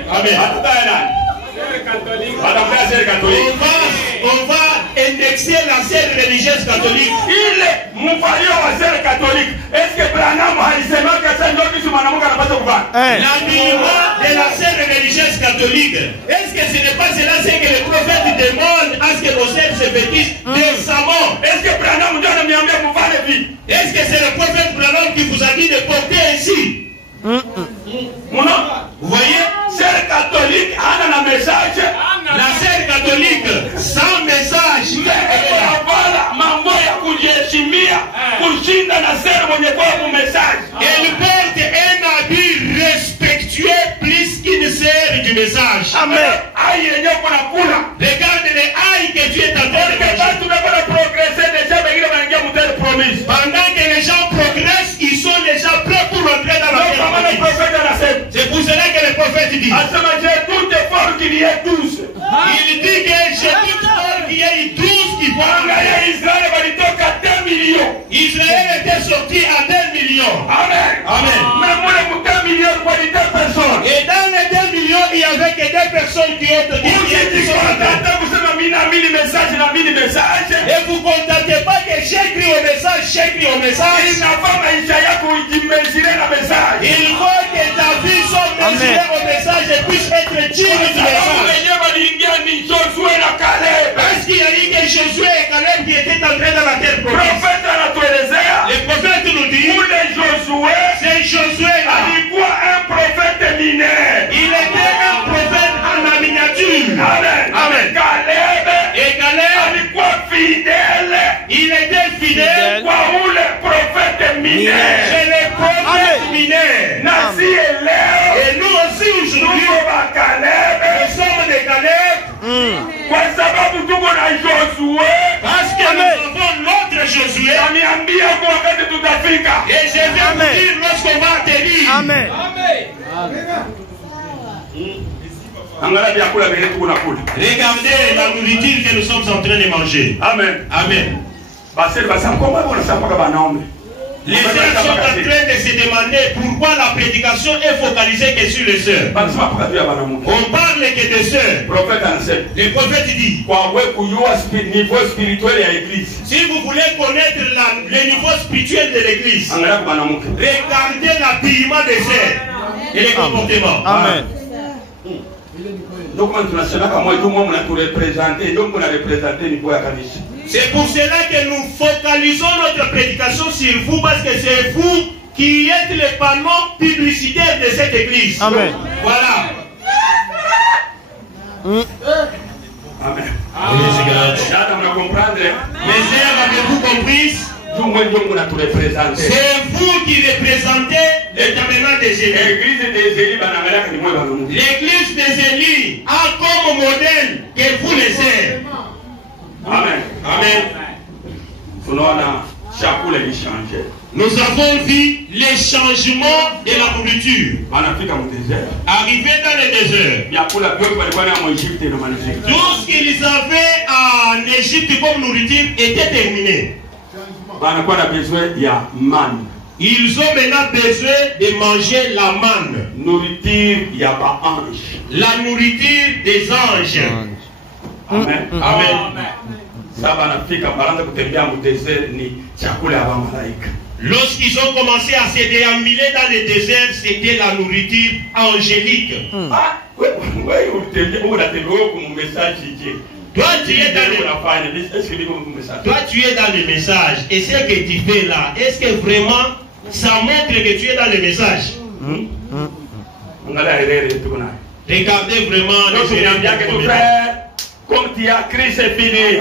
On va indexer la sœur religieuse catholique. Il est mon parieur à sœur catholique. Est-ce que Branham a dit que c'est un homme qui se manamou n'a pas de pouvoir? L'habillement de la sœur religieuse catholique. Est-ce que ce n'est pas cela c'est que le prophète demande à ce que nos sœurs se vêtissent décemment? Est-ce que Branham donne un miam pour faire les vies? Est-ce que c'est le prophète Branham qui vous a dit de porter ainsi? Vous voyez, sœur catholique a un message. La sœur catholique sans message. Voilà, mambo ya kujiheshimia kushinda na sœur mwenye kwa message. Elle porte un habit respectueux plus qu'une sœur du message. Amen. Aïe, yenyewe kuna kula. Regarde les aïe que tu es en train de manger. Tu ne peux pas progresser déjà mais il va y avoir une promesse. Pendant que les gens progressent, ils sont déjà prêts pour rentrer dans la terre. C'est pour cela que le prophète dit. J'ai tout effort qu'il y ait tous. Il dit que j'ai tout effort qu'il y ait tous qui vont. Israël va lui toquer 2 millions. Israël était sorti à 2 millions. Amen. Amen. Mais moi, les 2 millions, quoi, 2 personnes. Et dans les 2 millions, il n'y avait que 2 personnes qui ont dit. Et vous ne contentez pas que j'ai écrit au message, j'ai écrit au message. Il faut que ta vie soit mesurée au message et puisse être digne du message. Parce qu'il y a eu que Josué et Caleb qui étaient entrés dans la terre promise. Les prophètes nous disent c'est Josué là. Un prophète mineur. Il était un prophète en la miniature. Amen. Amen. Et Caleb, fidèle. Il était fidèle. Où le prophète mineur. C'est le prophète mineur. Et nous aussi aujourd'hui, nous sommes des Caleb. Parce que nous avons notre Josué. Et je vais vous dire lorsqu'on va atterrir. Amen. Regardez la nourriture que nous sommes en train de manger. Amen. Amen. Les sœurs sont en train de se demander pourquoi la prédication est focalisée que sur les sœurs. On parle que des sœurs. Le prophète dit, si vous voulez connaître le niveau spirituel de l'église, regardez l'habillement des sœurs et les comportements. Amen. C'est pour cela que nous focalisons notre prédication sur vous, parce que c'est vous qui êtes les panneaux publicitaires de cette église. Amen. Voilà. Amen. Mes sœurs, avez-vous compris? C'est vous qui représentez le tabernacle des Élis. L'église des Élis a comme modèle que vous les sœurs. Amen. Amen. Tunaona chakula ilishange. nous avons vu les changements de la nourriture. Arrivé dans le désert, tout ce qu'ils avaient en Égypte comme nourriture était terminé. Ils ont maintenant besoin de manger la manne. La nourriture des anges. Amen. Amen. Lorsqu'ils ont commencé à se déambuler dans le désert, c'était la nourriture angélique. Toi, tu es dans le message. Et ce que tu fais là, est-ce que vraiment ça montre que tu es dans le message? Regardez vraiment comme tu as crié, c'est fini.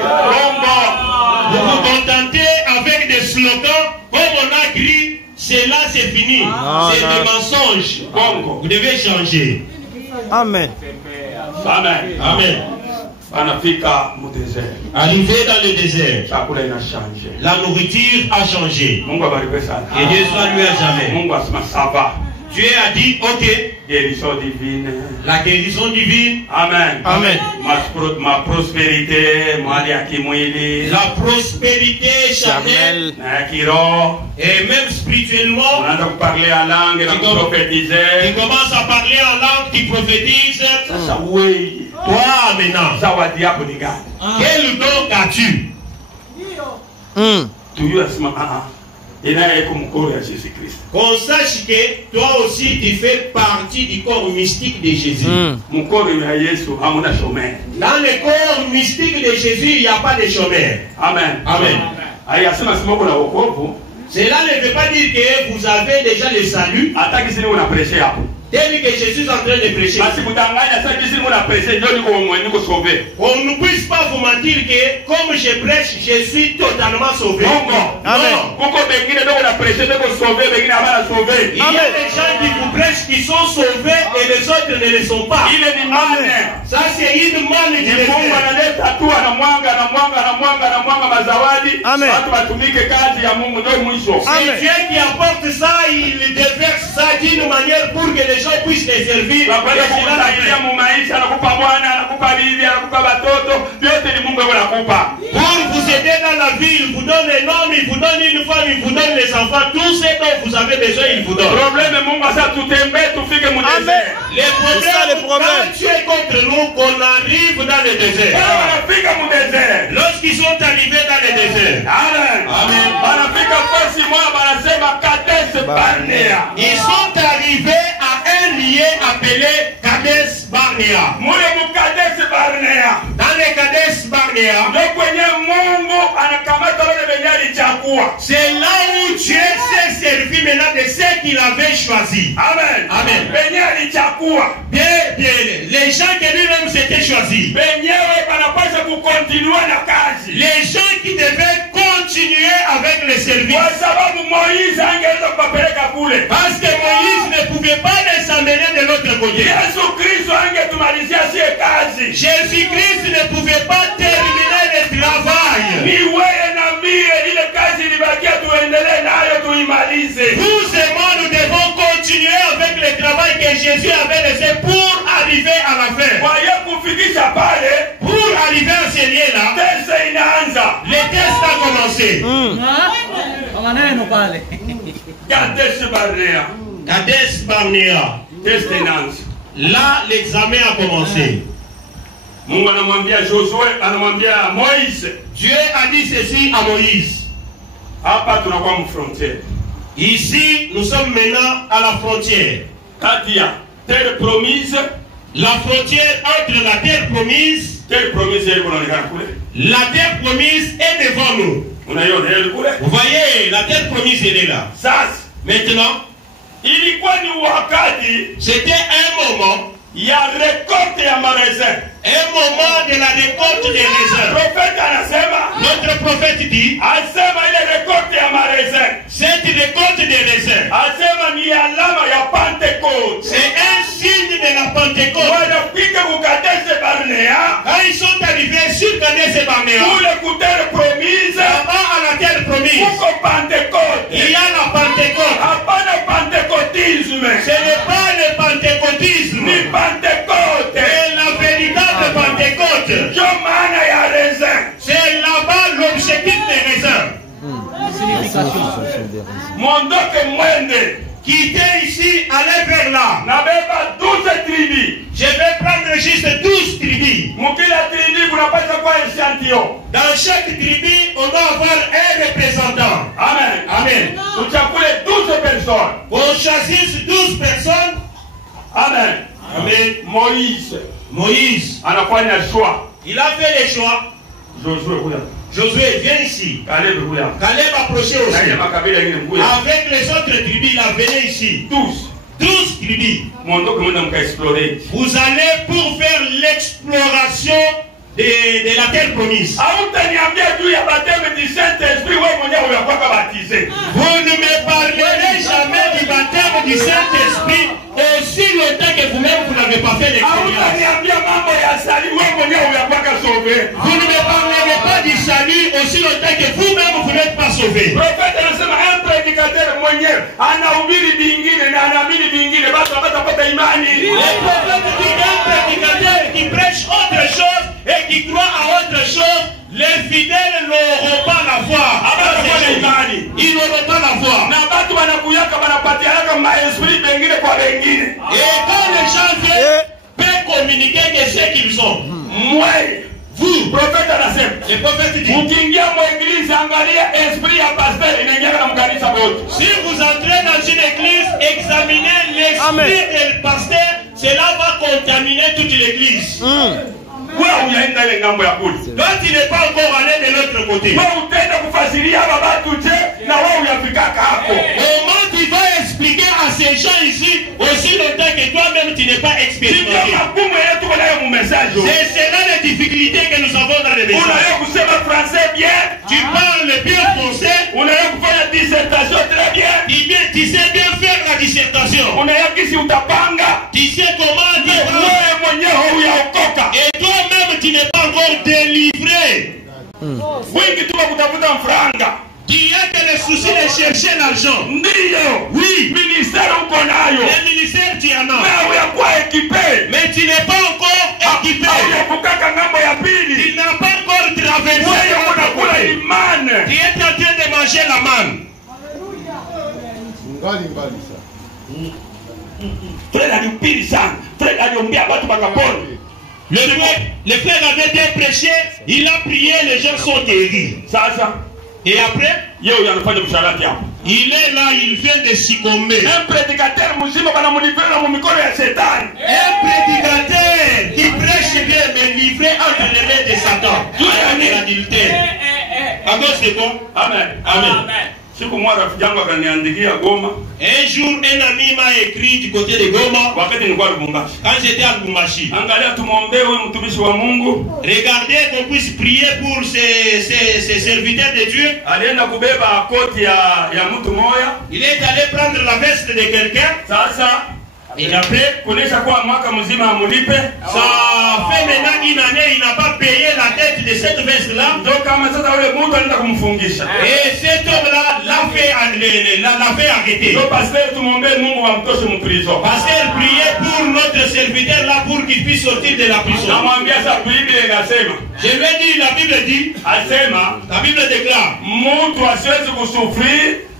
Vous vous contentez avec des slogans, comme on a crié, c'est là, c'est fini. C'est des mensonges. Vous devez changer. Amen. Amen. Amen. Arrivé dans le désert, la nourriture a changé. Et Dieu soit lui à jamais. Dieu a dit, ok, guérison divine. La guérison divine. Amen. Amen. Ma prospérité, la prospérité charnelle. Et même spirituellement. Tu parler en langue, tu commences à parler en langue, tu prophétises. Toi maintenant. Quel don as-tu? Qu'on sache que toi aussi tu fais partie du corps mystique de Jésus. Dans le corps mystique de Jésus, il n'y a pas de chômeur. Amen. Amen. Cela ne veut pas dire que vous avez déjà le salut. Tel que Jésus est en train de prêcher. On ne puisse pas vous mentir que comme je prêche, je suis totalement sauvé. Amen. Il y a des gens qui vous prêchent qui sont sauvés et les autres ne le sont pas. Ça c'est une manne qui les Amen. C'est Dieu qui apporte ça, il déverse ça d'une manière pour que les gens puissent les servir. Pour vous aider dans la vie, il vous donne un homme, il vous donne une femme, il vous donne les enfants, tout ce dont vous avez besoin, il vous donne. Amen. Le problème, quand tu es contre nous, qu'on arrive dans le désert. Lorsqu'ils sont arrivés dans le désert. Amen. Ils sont arrivés à un lieu appelé Kades Barnea. Dans le Kades Barnea, c'est là où Dieu s'est servi maintenant de ce qu'il avait choisi. Amen. Amen. Bien, les gens que lui-même s'était choisis. Les gens qui devaient continuer avec le service. Parce que Moïse ne pouvait pas les amener de l'autre côté. Jésus-Christ ne pouvait pas terminer le travail. Vous et moi, nous devons continuer avec le travail que Jésus avait laissé pour arriver à la fin. Pour arriver à ce lieu-là, le test a commencé. Kades Barnea. Là, l'examen a commencé. Dieu a dit ceci à Moïse. Ici, nous sommes maintenant à la frontière. La frontière entre la terre promise. La terre promise est devant nous. Vous voyez, la terre promise, elle est là. Maintenant, c'était un moment. Il y a récolte à ma réserve. Un moment de la récolte des raisins. Notre prophète dit, cette récolte des raisins, c'est un signe de la Pentecôte. Quand ils sont arrivés sur Kades Barnea, là-bas à la terre promise, l'église. Il y a la Pentecôte. Ce n'est pas le pentecôtisme. C'est la véritable Pentecôte. C'est là-bas l'objectif des raisins. Quittez ici, allez vers là. Je vais prendre juste 12 tribus. Dans chaque tribu, on doit avoir un représentant. Amen. Amen. Uchague 12 personnes. On choisit 12 personnes. Amen. Amen. Moïse, anafanya choix. il a fait les choix. Josué, viens ici. Caleb approchait aussi. Avec les autres tribus, il a venu ici. 12 tribus. Vous allez pour faire l'exploration de la terre promise. Vous ne me parlerez jamais du baptême du Saint-Esprit aussi longtemps que vous-même vous n'avez pas fait l'expérience. Vous ne me parlerez pas du salut aussi longtemps que vous-même vous n'êtes pas sauvé. Le prophète dit un prédicateur qui prêche autre chose et qui croit à autre chose, les fidèles n'auront pas la foi. Ils n'auront pas la foi. Et quand les gens viennent, peuvent communiquer que ce qu'ils sont. Vous, prophète le prophète dit, si vous entrez dans une église, examinez l'esprit du pasteur, cela va contaminer toute l'église. Toi, tu n'es pas encore allé de l'autre côté. Comment tu vas expliquer à ces gens ici aussi longtemps que toi-même tu n'es pas expérimenté? C'est cela les difficultés que nous avons dans les messages. Tu parles bien français. Tu sais bien faire la dissertation. Tu sais comment dire. Et toi-même tu n'es pas encore délivré. Tu as que le souci de chercher l'argent. Oui. Le ministère tu en as. Mais tu n'es pas encore équipé. Tu n'as pas encore traversé. Tu es en train de manger la manne. Le frère avait bien prêché, il a prié, les gens sont guéris. Et après, il est là, il vient de succomber. Un prédicateur qui prêche bien, mais livré entre les mains de Satan. Tout est l'adultère. À cause de quoi? Amen. Amen. Un jour, un ami m'a écrit du côté de Goma. Quand j'étais à Lubumbashi. Regardez qu'on puisse prier pour ces serviteurs de Dieu. Il est allé prendre la veste de quelqu'un. Et après, ça fait maintenant une année, il n'a pas payé la tête de cette veste-là. Et cet homme-là l'a fait arrêter. Pasteur priait pour notre serviteur là pour qu'il puisse sortir de la prison. Je lui ai dit, la Bible dit, la Bible déclare,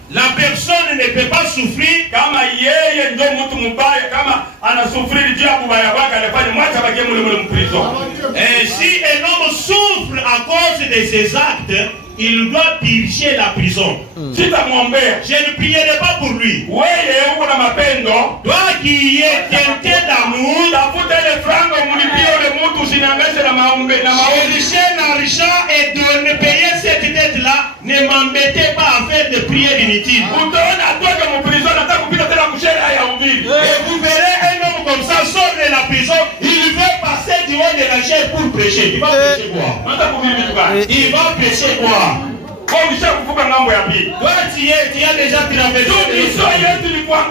la personne ne peut pas souffrir et si un homme souffre à cause de ses actes, il doit purger la prison. Je ne prierai pas pour lui. Toi qui es tenté d'amour, chercher l'argent et de payer cette dette-là, ne m'embêtez pas à faire des prières inutiles. Et vous verrez un homme comme ça sort de la prison, il veut passer du haut de la chaise pour prêcher. Il va prêcher quoi? Il va prêcher quoi? Toi tu as déjà traversé. Parce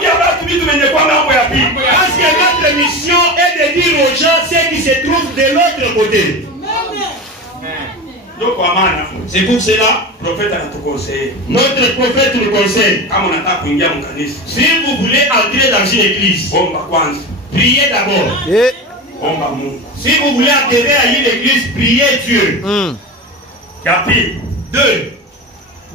que notre mission est de dire aux gens ce qui se trouve de l'autre côté. C'est pour cela, prophète anatukonseille. notre prophète nous conseille. Kama unataka kuingia mkanisa, Si vous voulez entrer dans une église, omba kwanza. priez d'abord. Omba Mungu. Si vous voulez adhérer à une église, priez Dieu. Ya pili, 2.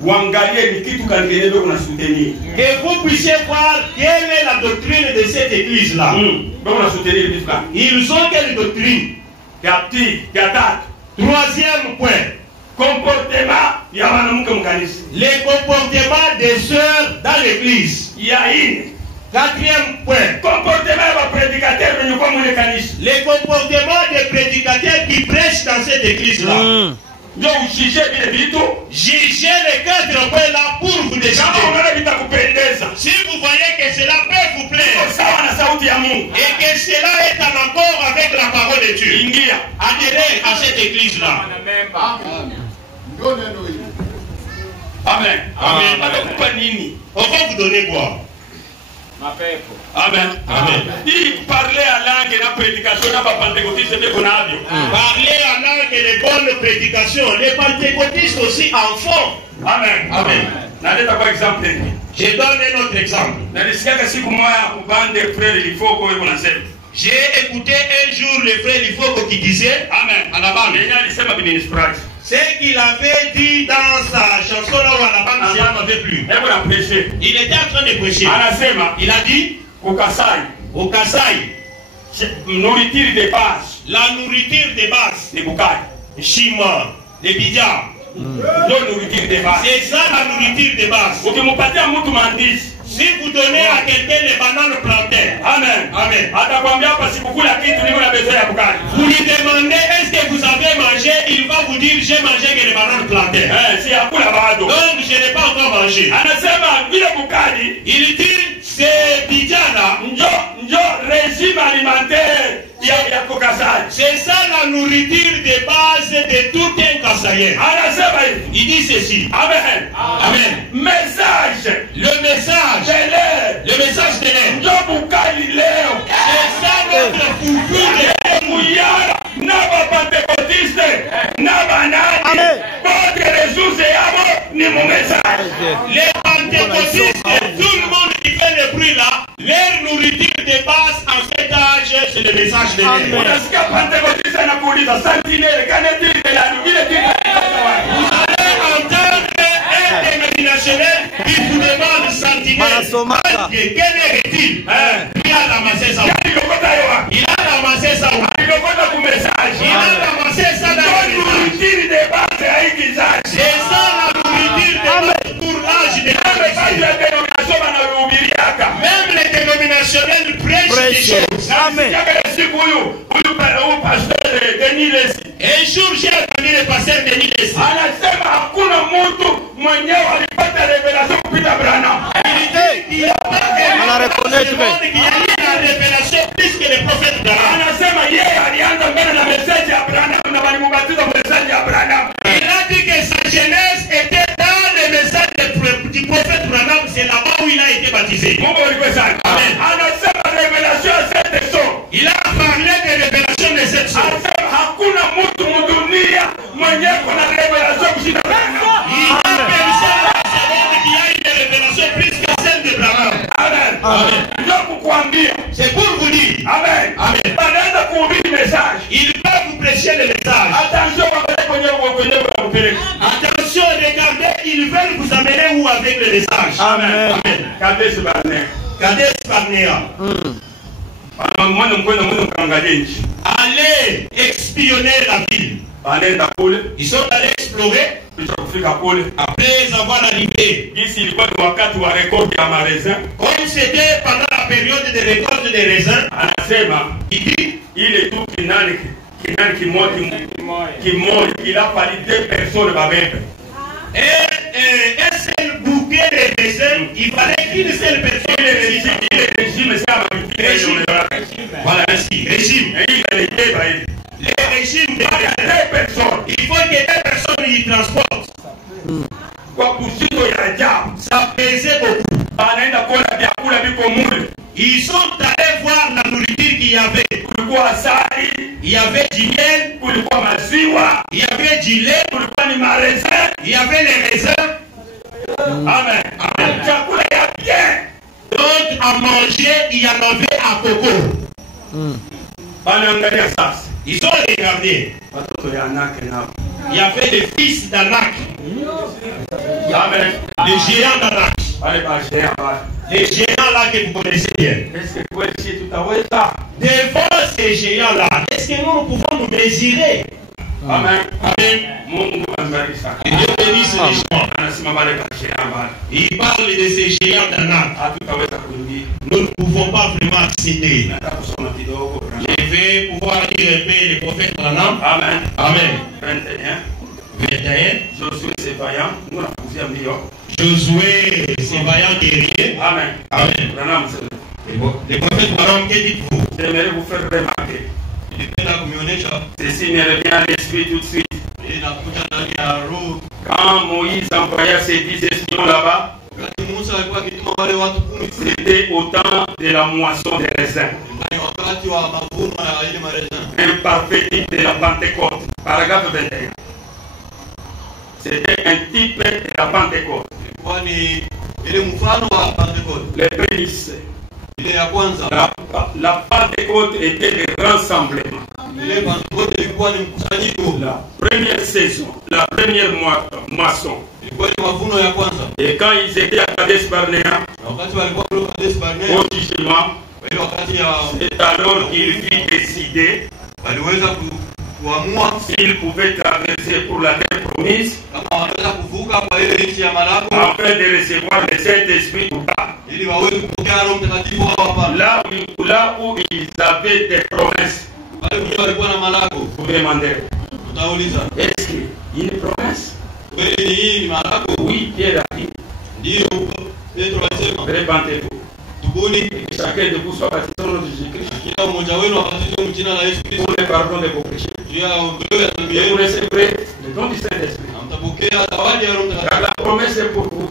uangalie ni kitu gani kenye ndio unasoutenir. Que vous puissiez voir quelle est la doctrine de cette église-là. Ndio unasoutenir kitu gani? Ils ont quelle doctrine? Ya pili, ya tatu, 3e point. comportement ya wanamke mkanisa. Les comportements des sœurs dans l'église. Ya nne, 4e point. comportement ya prédicateur wenye kwa mwele kanisa. Les comportements des prédicateurs qui prêchent dans cette église-là. Ndio ujije vile vitu. Jugez les 4 points là pour vous Kama décider. unaona vitakupendeza, Si vous voyez que cela peut vous plaire sawa na sauti ya Mungu, et que cela est en accord avec la parole de Dieu, ingia. adhérez à cette église-là. Amen. Amen. Atakupa nini? On va vous donner quoi? Amen. Amen. Hii parler à langue na prédication na pentecôtiste ndio kunavyo. Parler en langue et les bonnes prédications. Les pentecôtistes aussi en font. Amen. Amen. Naleta kwa exemple. Je donne un autre exemple. Nalisikia siku moja kubande frère Lifoko wewe unasema. J'ai écouté un jour le frère Lifoko qui disait, Amen. Alabama, Yeye alisema bini surprise. ce qu'il avait dit dans sa chanson là où Alabama ça n'avait plus. Hebu na prêcher. Il était en train de prêcher. Anasema Il a dit kukasai. au Kasaï, Nourriture de base la nourriture de base, ni bukai. Shima, les bidja, Ndio nourriture de base. c'est ça la nourriture de base. Ukimpatia mtu maandishi, Si vous donnez à quelqu'un les bananes plantains, amen. Amen. Atakwambia hapa sikukula kitu niko na besoin ya bukai. Vous lui demandez est-ce que vous avez mangé, il va vous dire j'ai mangé que les bananes plantains. Si hakula bado. Donc je n'ai pas encore mangé. Anasema vile bukali Il dit c'est bidjana, njo régime alimentaire ya kukasai. c'est ça la nourriture de base de tout un Kasaïen. Anasema hivi. Il dit ceci. Amen. Amen. Message. Le message, Tele. le message de l'air, Njo bukali leo. c'est ça notre foufou de Muyara na bapentekotiste na banani. Bote ressources yabo ni mu message. les pentecôtistes, tout le monde qui fait le bruit là, leur nourriture de base en cet âge, c'est le message de l'air. Unasikia pentekotiste anakuuliza sentinelle kanetile la ile kitu. Vous allez entendre un dénominationnel qui vous demande sentinelle. Quel est-il? Il a ramassé ça. Il a ramassé ça. Il a ramassé ça dans le Nourriture de base ya hii kizazi. c'est ça la nourriture de base pour l'âge de même les dénominationnels prêchent des choses. Amen. Un jour j'ai entendu le pasteur Denis Lessi. Anasema hakuna mtu mwenyewe alipata revelation kupita Branham. Il dit qu'il n'y a pas On a reconnu, de monde qui a eu la révélation plus que le prophète Branham. Anasema yeye alianza mbele na message ya Branham na walimubatiza message ya Branham. Il a dit que sa jeunesse était dans le message du prophète Branham. C'est là-bas où il a été baptisé. Mungu alikuwa sana. Amen. Anasema revelation ya cette son. Il a parlé de révélation de cette chose. Anasema hakuna mtu mdunia mwenyewe kuna revelation kushinda Branham. Il a personne dans ce monde qui a une révélation plus que celle de Branham. Amen. Amen. Ndio kukuambia. C'est pour vous dire. Amen. Amen. Banaanza kuhubiri message. Il va vous prêcher le message. Attention kwenye kupeleka. Attention, regardez, ils veulent vous amener où avec le message. Amen. Amen. Kabisa bana. Regardez Sparnéa. Mwana mkwenda mwana mkangalie nchi. Allez expionner la ville. Banaenda kule. Ils sont allés explorer. Kisha kufika kule. Après avoir arrivé. Jinsi ilikuwa ni wakati wa rekodi ya maraisin. Comme c'était pendant la période de récolte des raisins, Anasema il dit ile tu kinani kimoja il a fallu 2 personnes babembe. un seul bouquet de raisins, il fallait qu'une seule personne réussisse. Ile régime sana Régime. Voilà, merci. Régime. Les régimes de 2 personnes il faut que 2 personnes y transportent. kwa kusito ya ajabu. Ça pesait beaucoup. Banaenda kula vyakula viko mule. Ils sont allés voir la nourriture qu'il y avait. Kulikuwa asali, Il y avait du miel, kulikuwa maziwa, il y avait du lait, kulikuwa ni maraisin. Ils ont regardé. Il y avait les fils d'Anak. Les géants d'Anak. Les géants là que vous connaissez bien. Devant ces géants là, est-ce que nous pouvons nous désirer? Amen. Amen. Et Dieu bénisse les gens. Il parle de ces géants d'Anak. Nous ne pouvons pas vraiment accéder. Je vais pouvoir lire un peu le prophète Anak. Amen. Amen. 21. Josué, c'est vaillant. Josué, c'est vaillant guerrier. Amen. Amen. Le prophète Anak, que dites-vous? J'aimerais vous faire remarquer. Ceci me revient à l'esprit tout de suite. Quand Moïse envoya ses 10 espions là-bas, c'était au temps de la moisson des raisins. Un parfait type de la Pentecôte. Paragraphe 21. C'était un type de la Pentecôte. Les prémices. La Pentecôte était le rassemblement. La première saison, la première moisson. Et quand ils étaient à Kadesh Barnea, au jugement, c'est alors qu'il fit décider s'il pouvait traverser pour la terre promise afin de recevoir le Saint-Esprit ou pas. Là où ils avaient des promesses, vous pouvez demander, est-ce qu'il y a une promesse? Oui, Pierre a dit, répentez-vous. Et chacun de vous soit baptisé au nom de Jésus-Christ pour le pardon de vos péchés. Et vous recevrez le don du Saint-Esprit. Car la promesse est pour vous,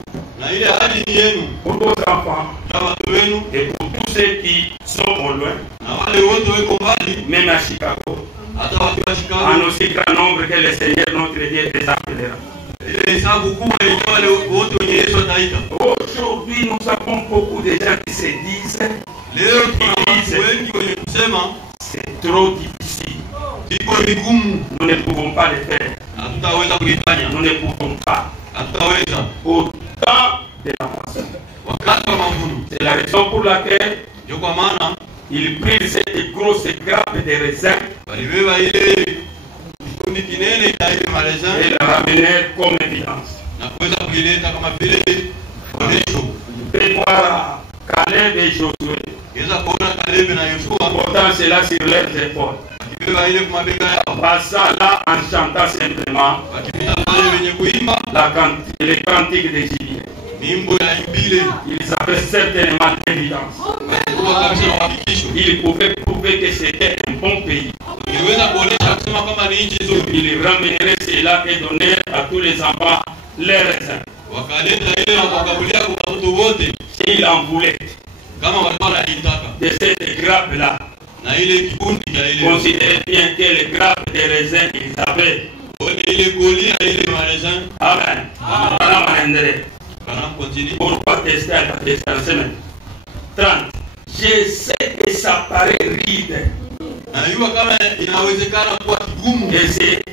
pour vos enfants et pour tous ceux qui sont au loin, même à Chicago, en aussi grand nombre que le Seigneur notre Dieu les appellera. Aujourd'hui, nous avons beaucoup de gens qui se disent c'est trop difficile. Nous ne pouvons pas le faire. Nous ne pouvons pas. Au temps de la moisson. C'est la raison pour laquelle ils prirent cette grosse grappe de raisins et la ramenèrent comme évidence. Vous pouvez voir Caleb et Josué portant cela sur leurs épaules, passant là en chantant simplement les cantiques des gibiers. Ils avaient certainement l'évidence. Ils pouvaient prouver que c'était un bon pays. Ils ramèneraient cela et donnèrent à tous les enfants les raisins. S'ils en voulaient de cette grappe-là, considérez bien que les grappes de raisins qu'ils avaient. Amen. Pourquoi tester à la semaine 30. Je sais que ça paraît ride.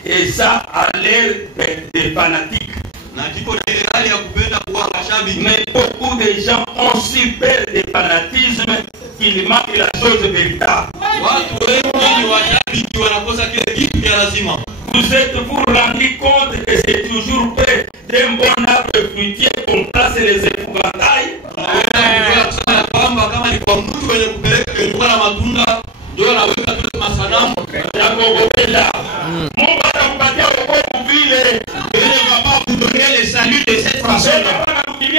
Et ça a l'air de fanatique. Mais beaucoup de gens ont si peur de fanatisme qu'ils manquent la chose véritable. Vous êtes-vous rendu compte que c'est toujours près d'un bon arbre fruitier qu'on place les épouvantails? Il ne va pas vous donner le salut de cette façon. Il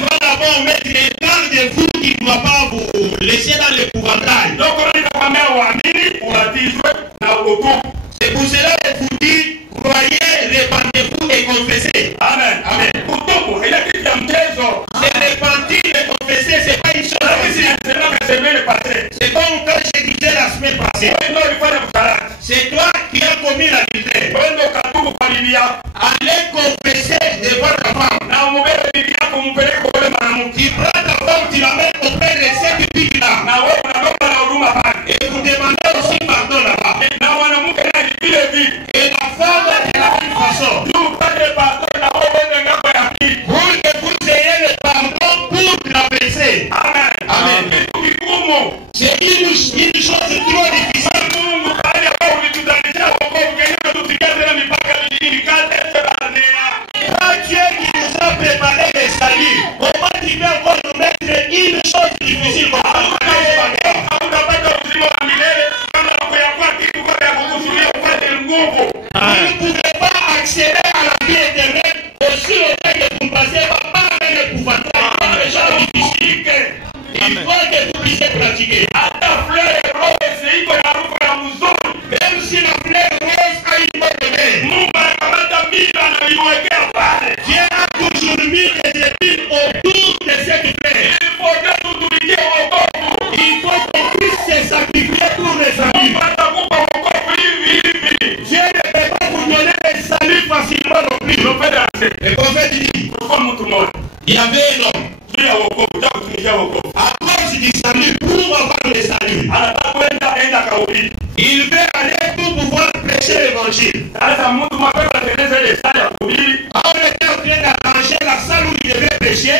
va d'abord mettre les garde-fous qui ne doit pas vous laisser dans l'épouvantail. C'est pour cela que vous dites, croyez, répandez-vous et confessez. Amen. Amen. C'est repentir et confesser, c'est pas une chose. C'est comme quand je disais la semaine passée. C'est toi qui as commis l'adultère. Allez confesser devant ta femme. Tu prends ta femme, tu l'amènes auprès de C'est une chose trop difficile. Quand Dieu qui nous a préparé le salut, comment tu peux encore nous mettre une chose difficile comme ça? Vous ne pouvez pas accéder à la vie éternelle aussi longtemps que vous ne passez pas par le pouvoir. C'est déjà difficile. Il faut que vous puissiez pratiquer. Même si la fleur rose a une bonne mère, Dieu a toujours mis des épines autour de cette fleur. Il faut qu'on puisse se sacrifier pour les amis. Dieu ne peut pas vous donner le salut facilement non plus. Le prophète dit, il y avait un homme. À cause du salut, pour avoir le salut, il veut aller pour pouvoir prêcher l'évangile. On était en train d'arranger la salle où il devait prêcher.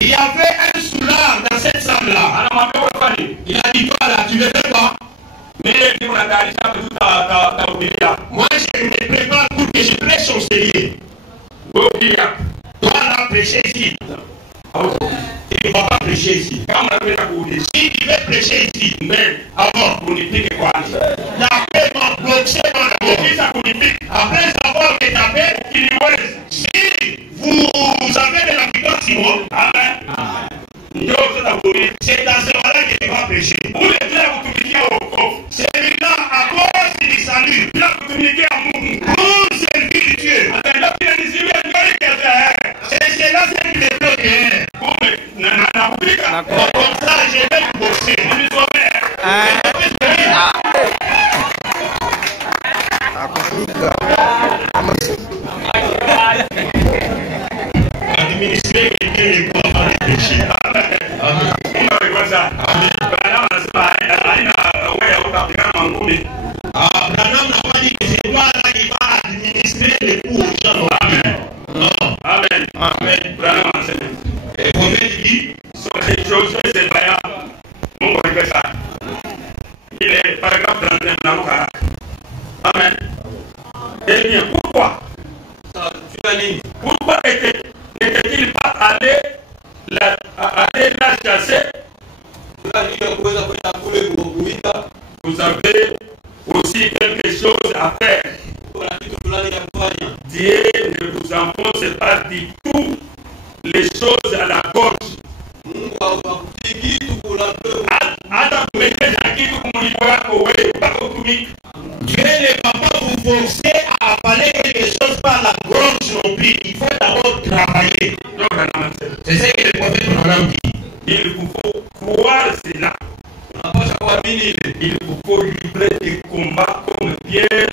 Il y avait un soulard dans cette salle-là. Il a dit, toi là, tu veux faire quoi? Moi, je me prépare pour que je prêche au Seigneur. Toi là, prêcher ici. Tu ne vas pas prêcher ici. Si tu veux prêcher ici, mais avant, la paix m'a bloqué dans la mort. Après avoir été tapé, si vous avez de la victoire sur moi, c'est dans ce moment-là que tu vas prêcher. C'est maintenant à cause du salut. Pour servir Dieu. C'est cela qui me bloque. Comme ça, je vais me bosser. Administrer quelqu'un et pour avoir les péchés. Abraham n'a pas dit que c'est toi là qui va administrer les cours aux gens. Non. Amen. Amen. Et comme il dit, sur les choses, c'est pas mon ça. Il est par exemple dans le caractère. Amen. Eh bien, pourquoi? Pourquoi n'était-il pas allé la chasser? Vous avez aussi quelque chose à faire. Dieu ne vous impose pas du tout les choses à la gorge. Dieu ne va pas vous forcer à avaler quelque chose par la gorge non plus. Il faut d'abord travailler. C'est ce que le prophète Abraham dit. Il vous faut croire cela. Il vous faut livrer des combats comme Pierre.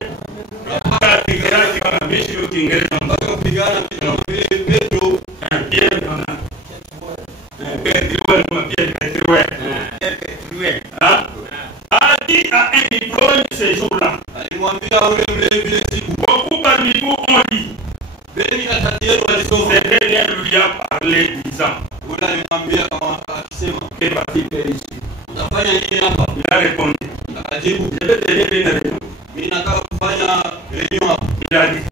A dit à un ivrogne ces jours-là. Beaucoup parmi vous ont dit. C'est derrière lui a parlé disant. Que va-t-il faire ici? Il a répondu. Je vais te dire une réunion. Il a dit.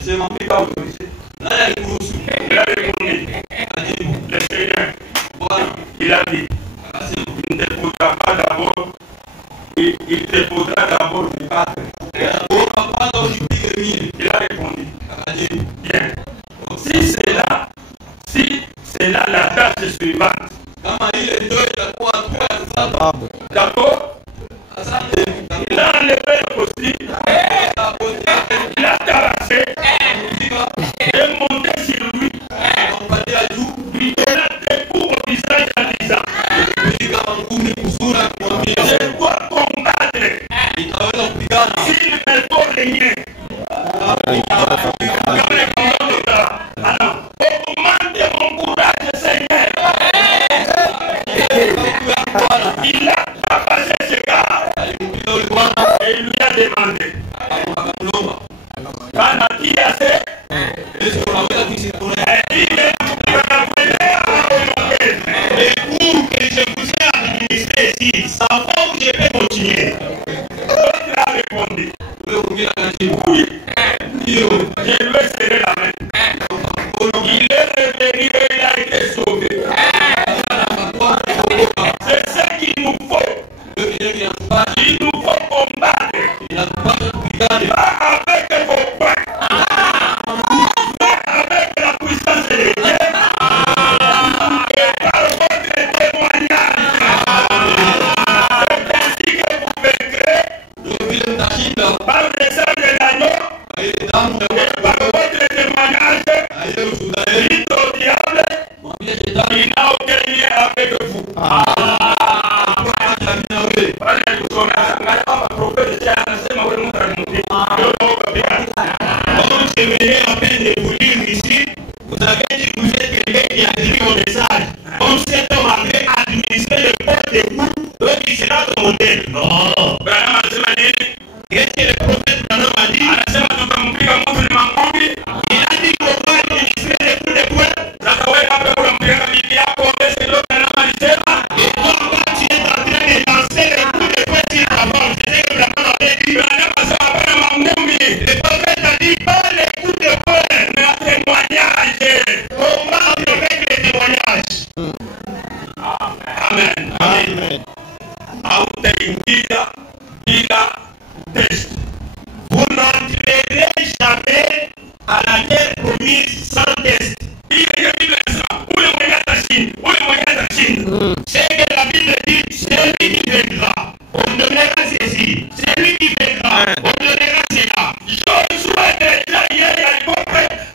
Il a répondu. Le Seigneur. Il a dit. Il ne te faudra pas d'abord. Il te faudra d'abord du battre. Il a répondu. Bien. Si c'est là la tâche suivante. D'accord? Il a enlevé le costume. Il a terrassé. Et monté sur lui. Lui donna des coups au visage en disant. Je dois combattre. S'il me faut régner. Alors, augmente mon courage, Seigneur. Il a passé ce gars. Et il lui a demandé. Quand a-t-il assez? Les coups que je vous ai debout, donc il sera ton modèle. Non. Qu'est-ce que le prophète Branham a dit? Il a dit qu'on va administrer les coups de poing. Et toi, quand tu es en train de lancer les coups de poing sur la mort, c'est ce que Branham avait dit. Le prophète a dit pas les coups de poing, mais un témoignage. Combat avec les témoignages. Amen. Amen. Vous n'entrerez jamais à la terre promise sans test. C'est que la Bible dit, c'est lui qui vaincra. On donnera ceci. C'est lui qui vaincra. On donnera cela. Josué déjà hier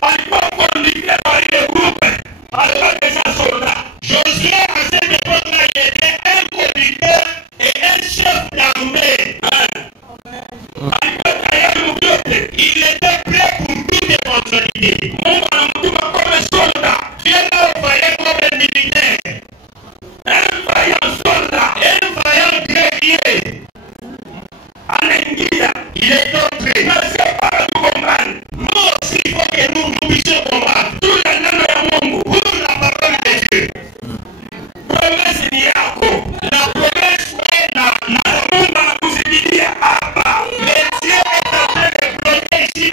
à l'époque conduit par le groupe. Alors que ça soldat. Josué à cette époque-là, il était un conducteur et un chef d'armée. Il était prêt pour toute éventualité. Dieu l'a envoyé comme un militaire. Un vaillant soldat, un vaillant guerrier. Il est entré. Nous aussi, il faut que nous puissions combattre. Pour la parole de Dieu. Promesse Niako. La promesse est la mais Dieu est en train de prôner ici.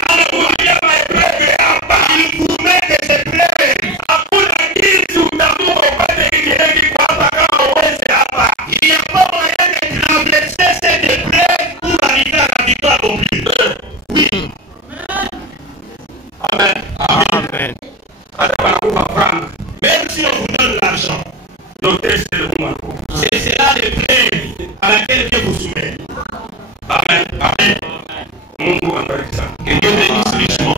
Il vous met des épreuves. Il n'y a pas moyen de traverser cette épreuve pour arriver à la victoire non plus. Oui. Amen. Amen. Même si on vous donne l'argent, c'est cela l'épreuve à laquelle Dieu vous soumet. Amen. Amen. Que Dieu bénisse richement.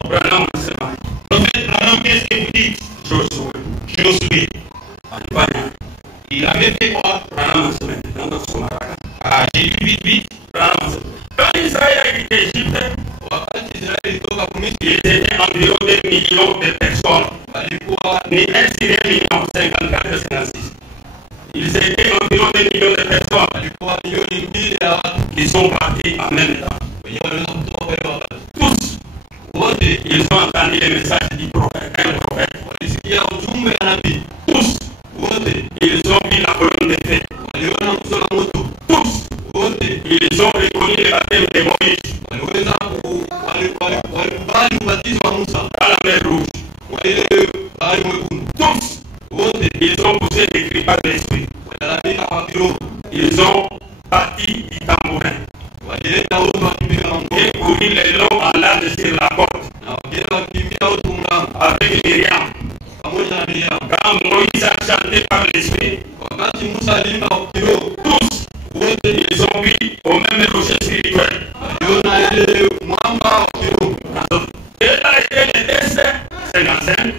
Prophète Branham, qu'est-ce que vous dites? Josué. Il avait fait quoi? Ah, j'ai lu vite. Quand Israël était Égypte, il était environ 2 millions de personnes. Ni 1 million, 54 56. Ils étaient environ 2 millions de personnes qui sont partis en même temps. Tous, ils ont entendu les messages du prophète. Un prophète. Tous, ils ont vu la colonne de feu. Tous, ils ont reconnu le baptême de Moïse à la mer Rouge. Tous, ils ont poussé des cris par l'esprit. Ils ont parti du tambourin et couru le long en large sur la côte avec Myriam. Quand Moïse a chanté par l'esprit, tous, ils ont vu au même rocher spirituel. Quel a été le test 55?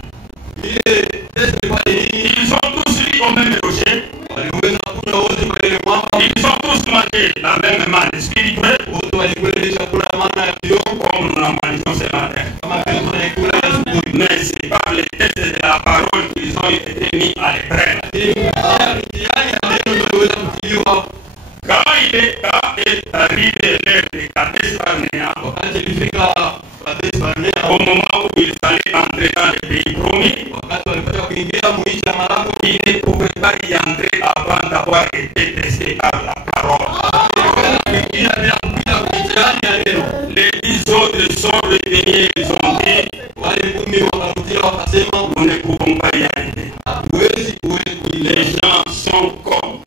Ils ont tous vu au même rocher. Ils ont tous mangé la même manne spirituelle, comme nous l'avons mangeons ce matin. Mais c'est par les tests de la parole qu'ils ont été mis à l'épreuve. Quand est arrivé l'heure de Kadesh-Barnéa, au moment où il fallait entrer dans le pays promis, il ne pouvait pas y entrer avant d'avoir été testé par la parole. Les 10 autres sont revenus, ils ont dit, nous ne pouvons pas y arriver. Les gens sont comme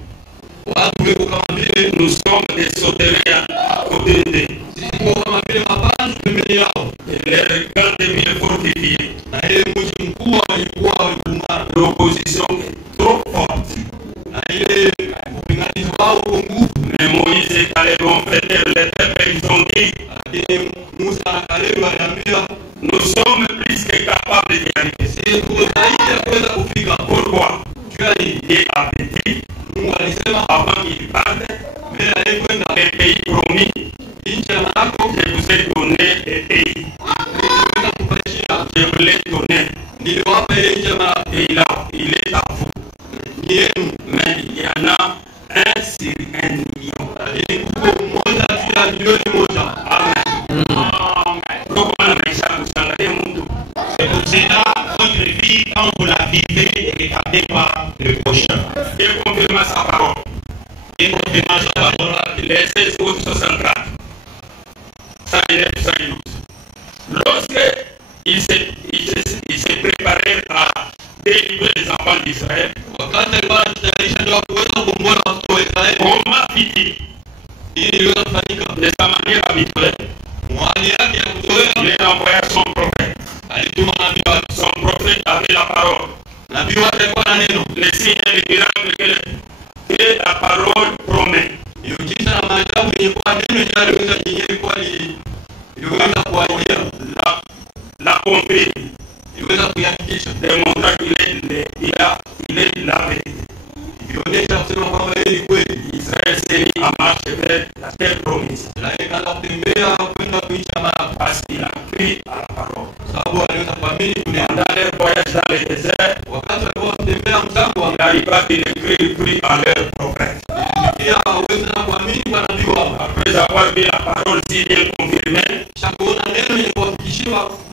nous sommes des sauterelles à côté d'eux. Et les regards deviennent fortifiés. L'opposition est trop forte. Mais Moïse et Caleb ont fait taire les peuples. Ils ont dit, nous sommes plus que capables d'y arriver. Pourquoi? Dieu avait dit, avant qu'il parte, le pays promis, je vous ai donné le pays. Je vous l'ai donné. Et il est à vous. Mais il y en a un parole. Il confirme sa parole. L'Essaie 64. 109, 112. Lorsque il s'est préparé à délivrer les enfants d'Israël, comment fit-il? De sa manière habituelle, il envoya son prophète. Son prophète avait la parole. Les signes et les miracles que la parole promet. La compris. Démontra qu'il est la vérité. Israël s'est mis en marche vers la terre promise. Parce qu'il a cru à la parole. Pendant leur voyage dans le désert, il arriva qu'il prit en leur prophète. Après avoir vu la parole si bien confirmée,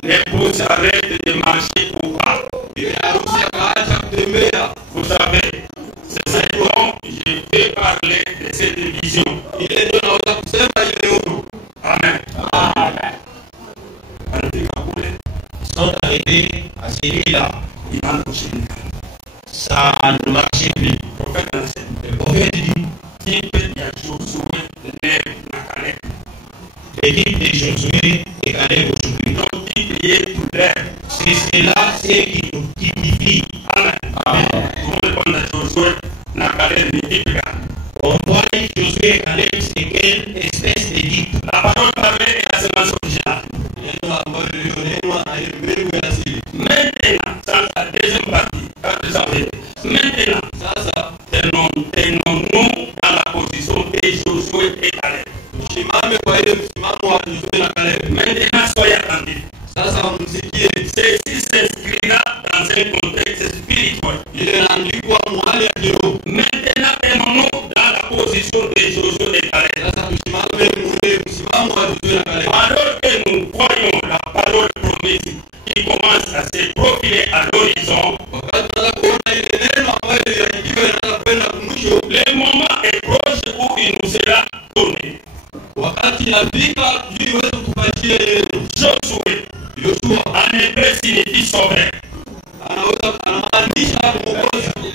l'épouse arrête de marcher pour pas. Vous savez, c'est ce dont je vais parler de cette vision. Amen. Sont arrivés à celui-là. Ça ne marchait plus. Le prophète dit, l'équipe de Josué et Caleb aujourd'hui. C'est cela, c'est qui nous typifie. Amen. On voit Josué et Caleb, c'est quelle espèce d'équipe? La parole parlée est assez originale. Maintenant, ça c'est la deuxième partie. Maintenant, tenons-nous dans la position de Josué et Caleb. Maintenant, soyez attentifs. Ceci s'inscrira dans un contexte spirituel. Maintenant, tenons-nous dans la position de Josué et Caleb. Alors que nous voyons la parole promise qui commence à se profiler à l'horizon, le moment est proche où il nous sera donné. Josué, en hébreu signifie sauveur.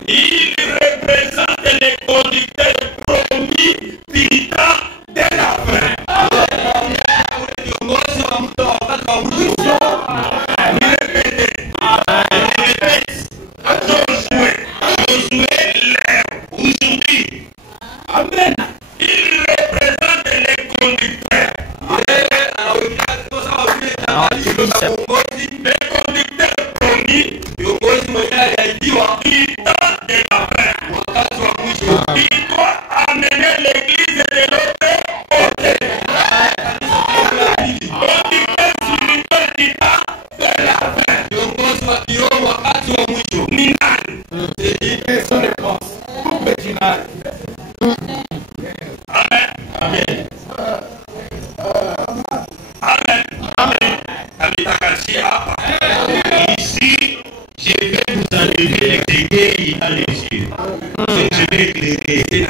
Il représente les conducteurs promis du temps de la fin. Amen. Il représente les conducteurs. Les conducteurs promis du temps de la fin. Il doit amener l'église de l'autre côté. Conducteur spirituel du temps de la fin. Minal. Amen. Amen. Amen. Amen. Ici, je vais vous enlever l'éclairé dans les yeux. Je vais éclairer.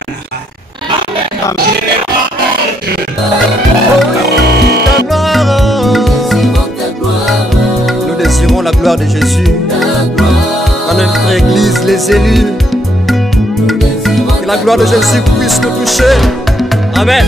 Nous désirons la gloire de Jésus. Dans notre église, les élus. Que la gloire de Jésus puisse nous toucher. Amen.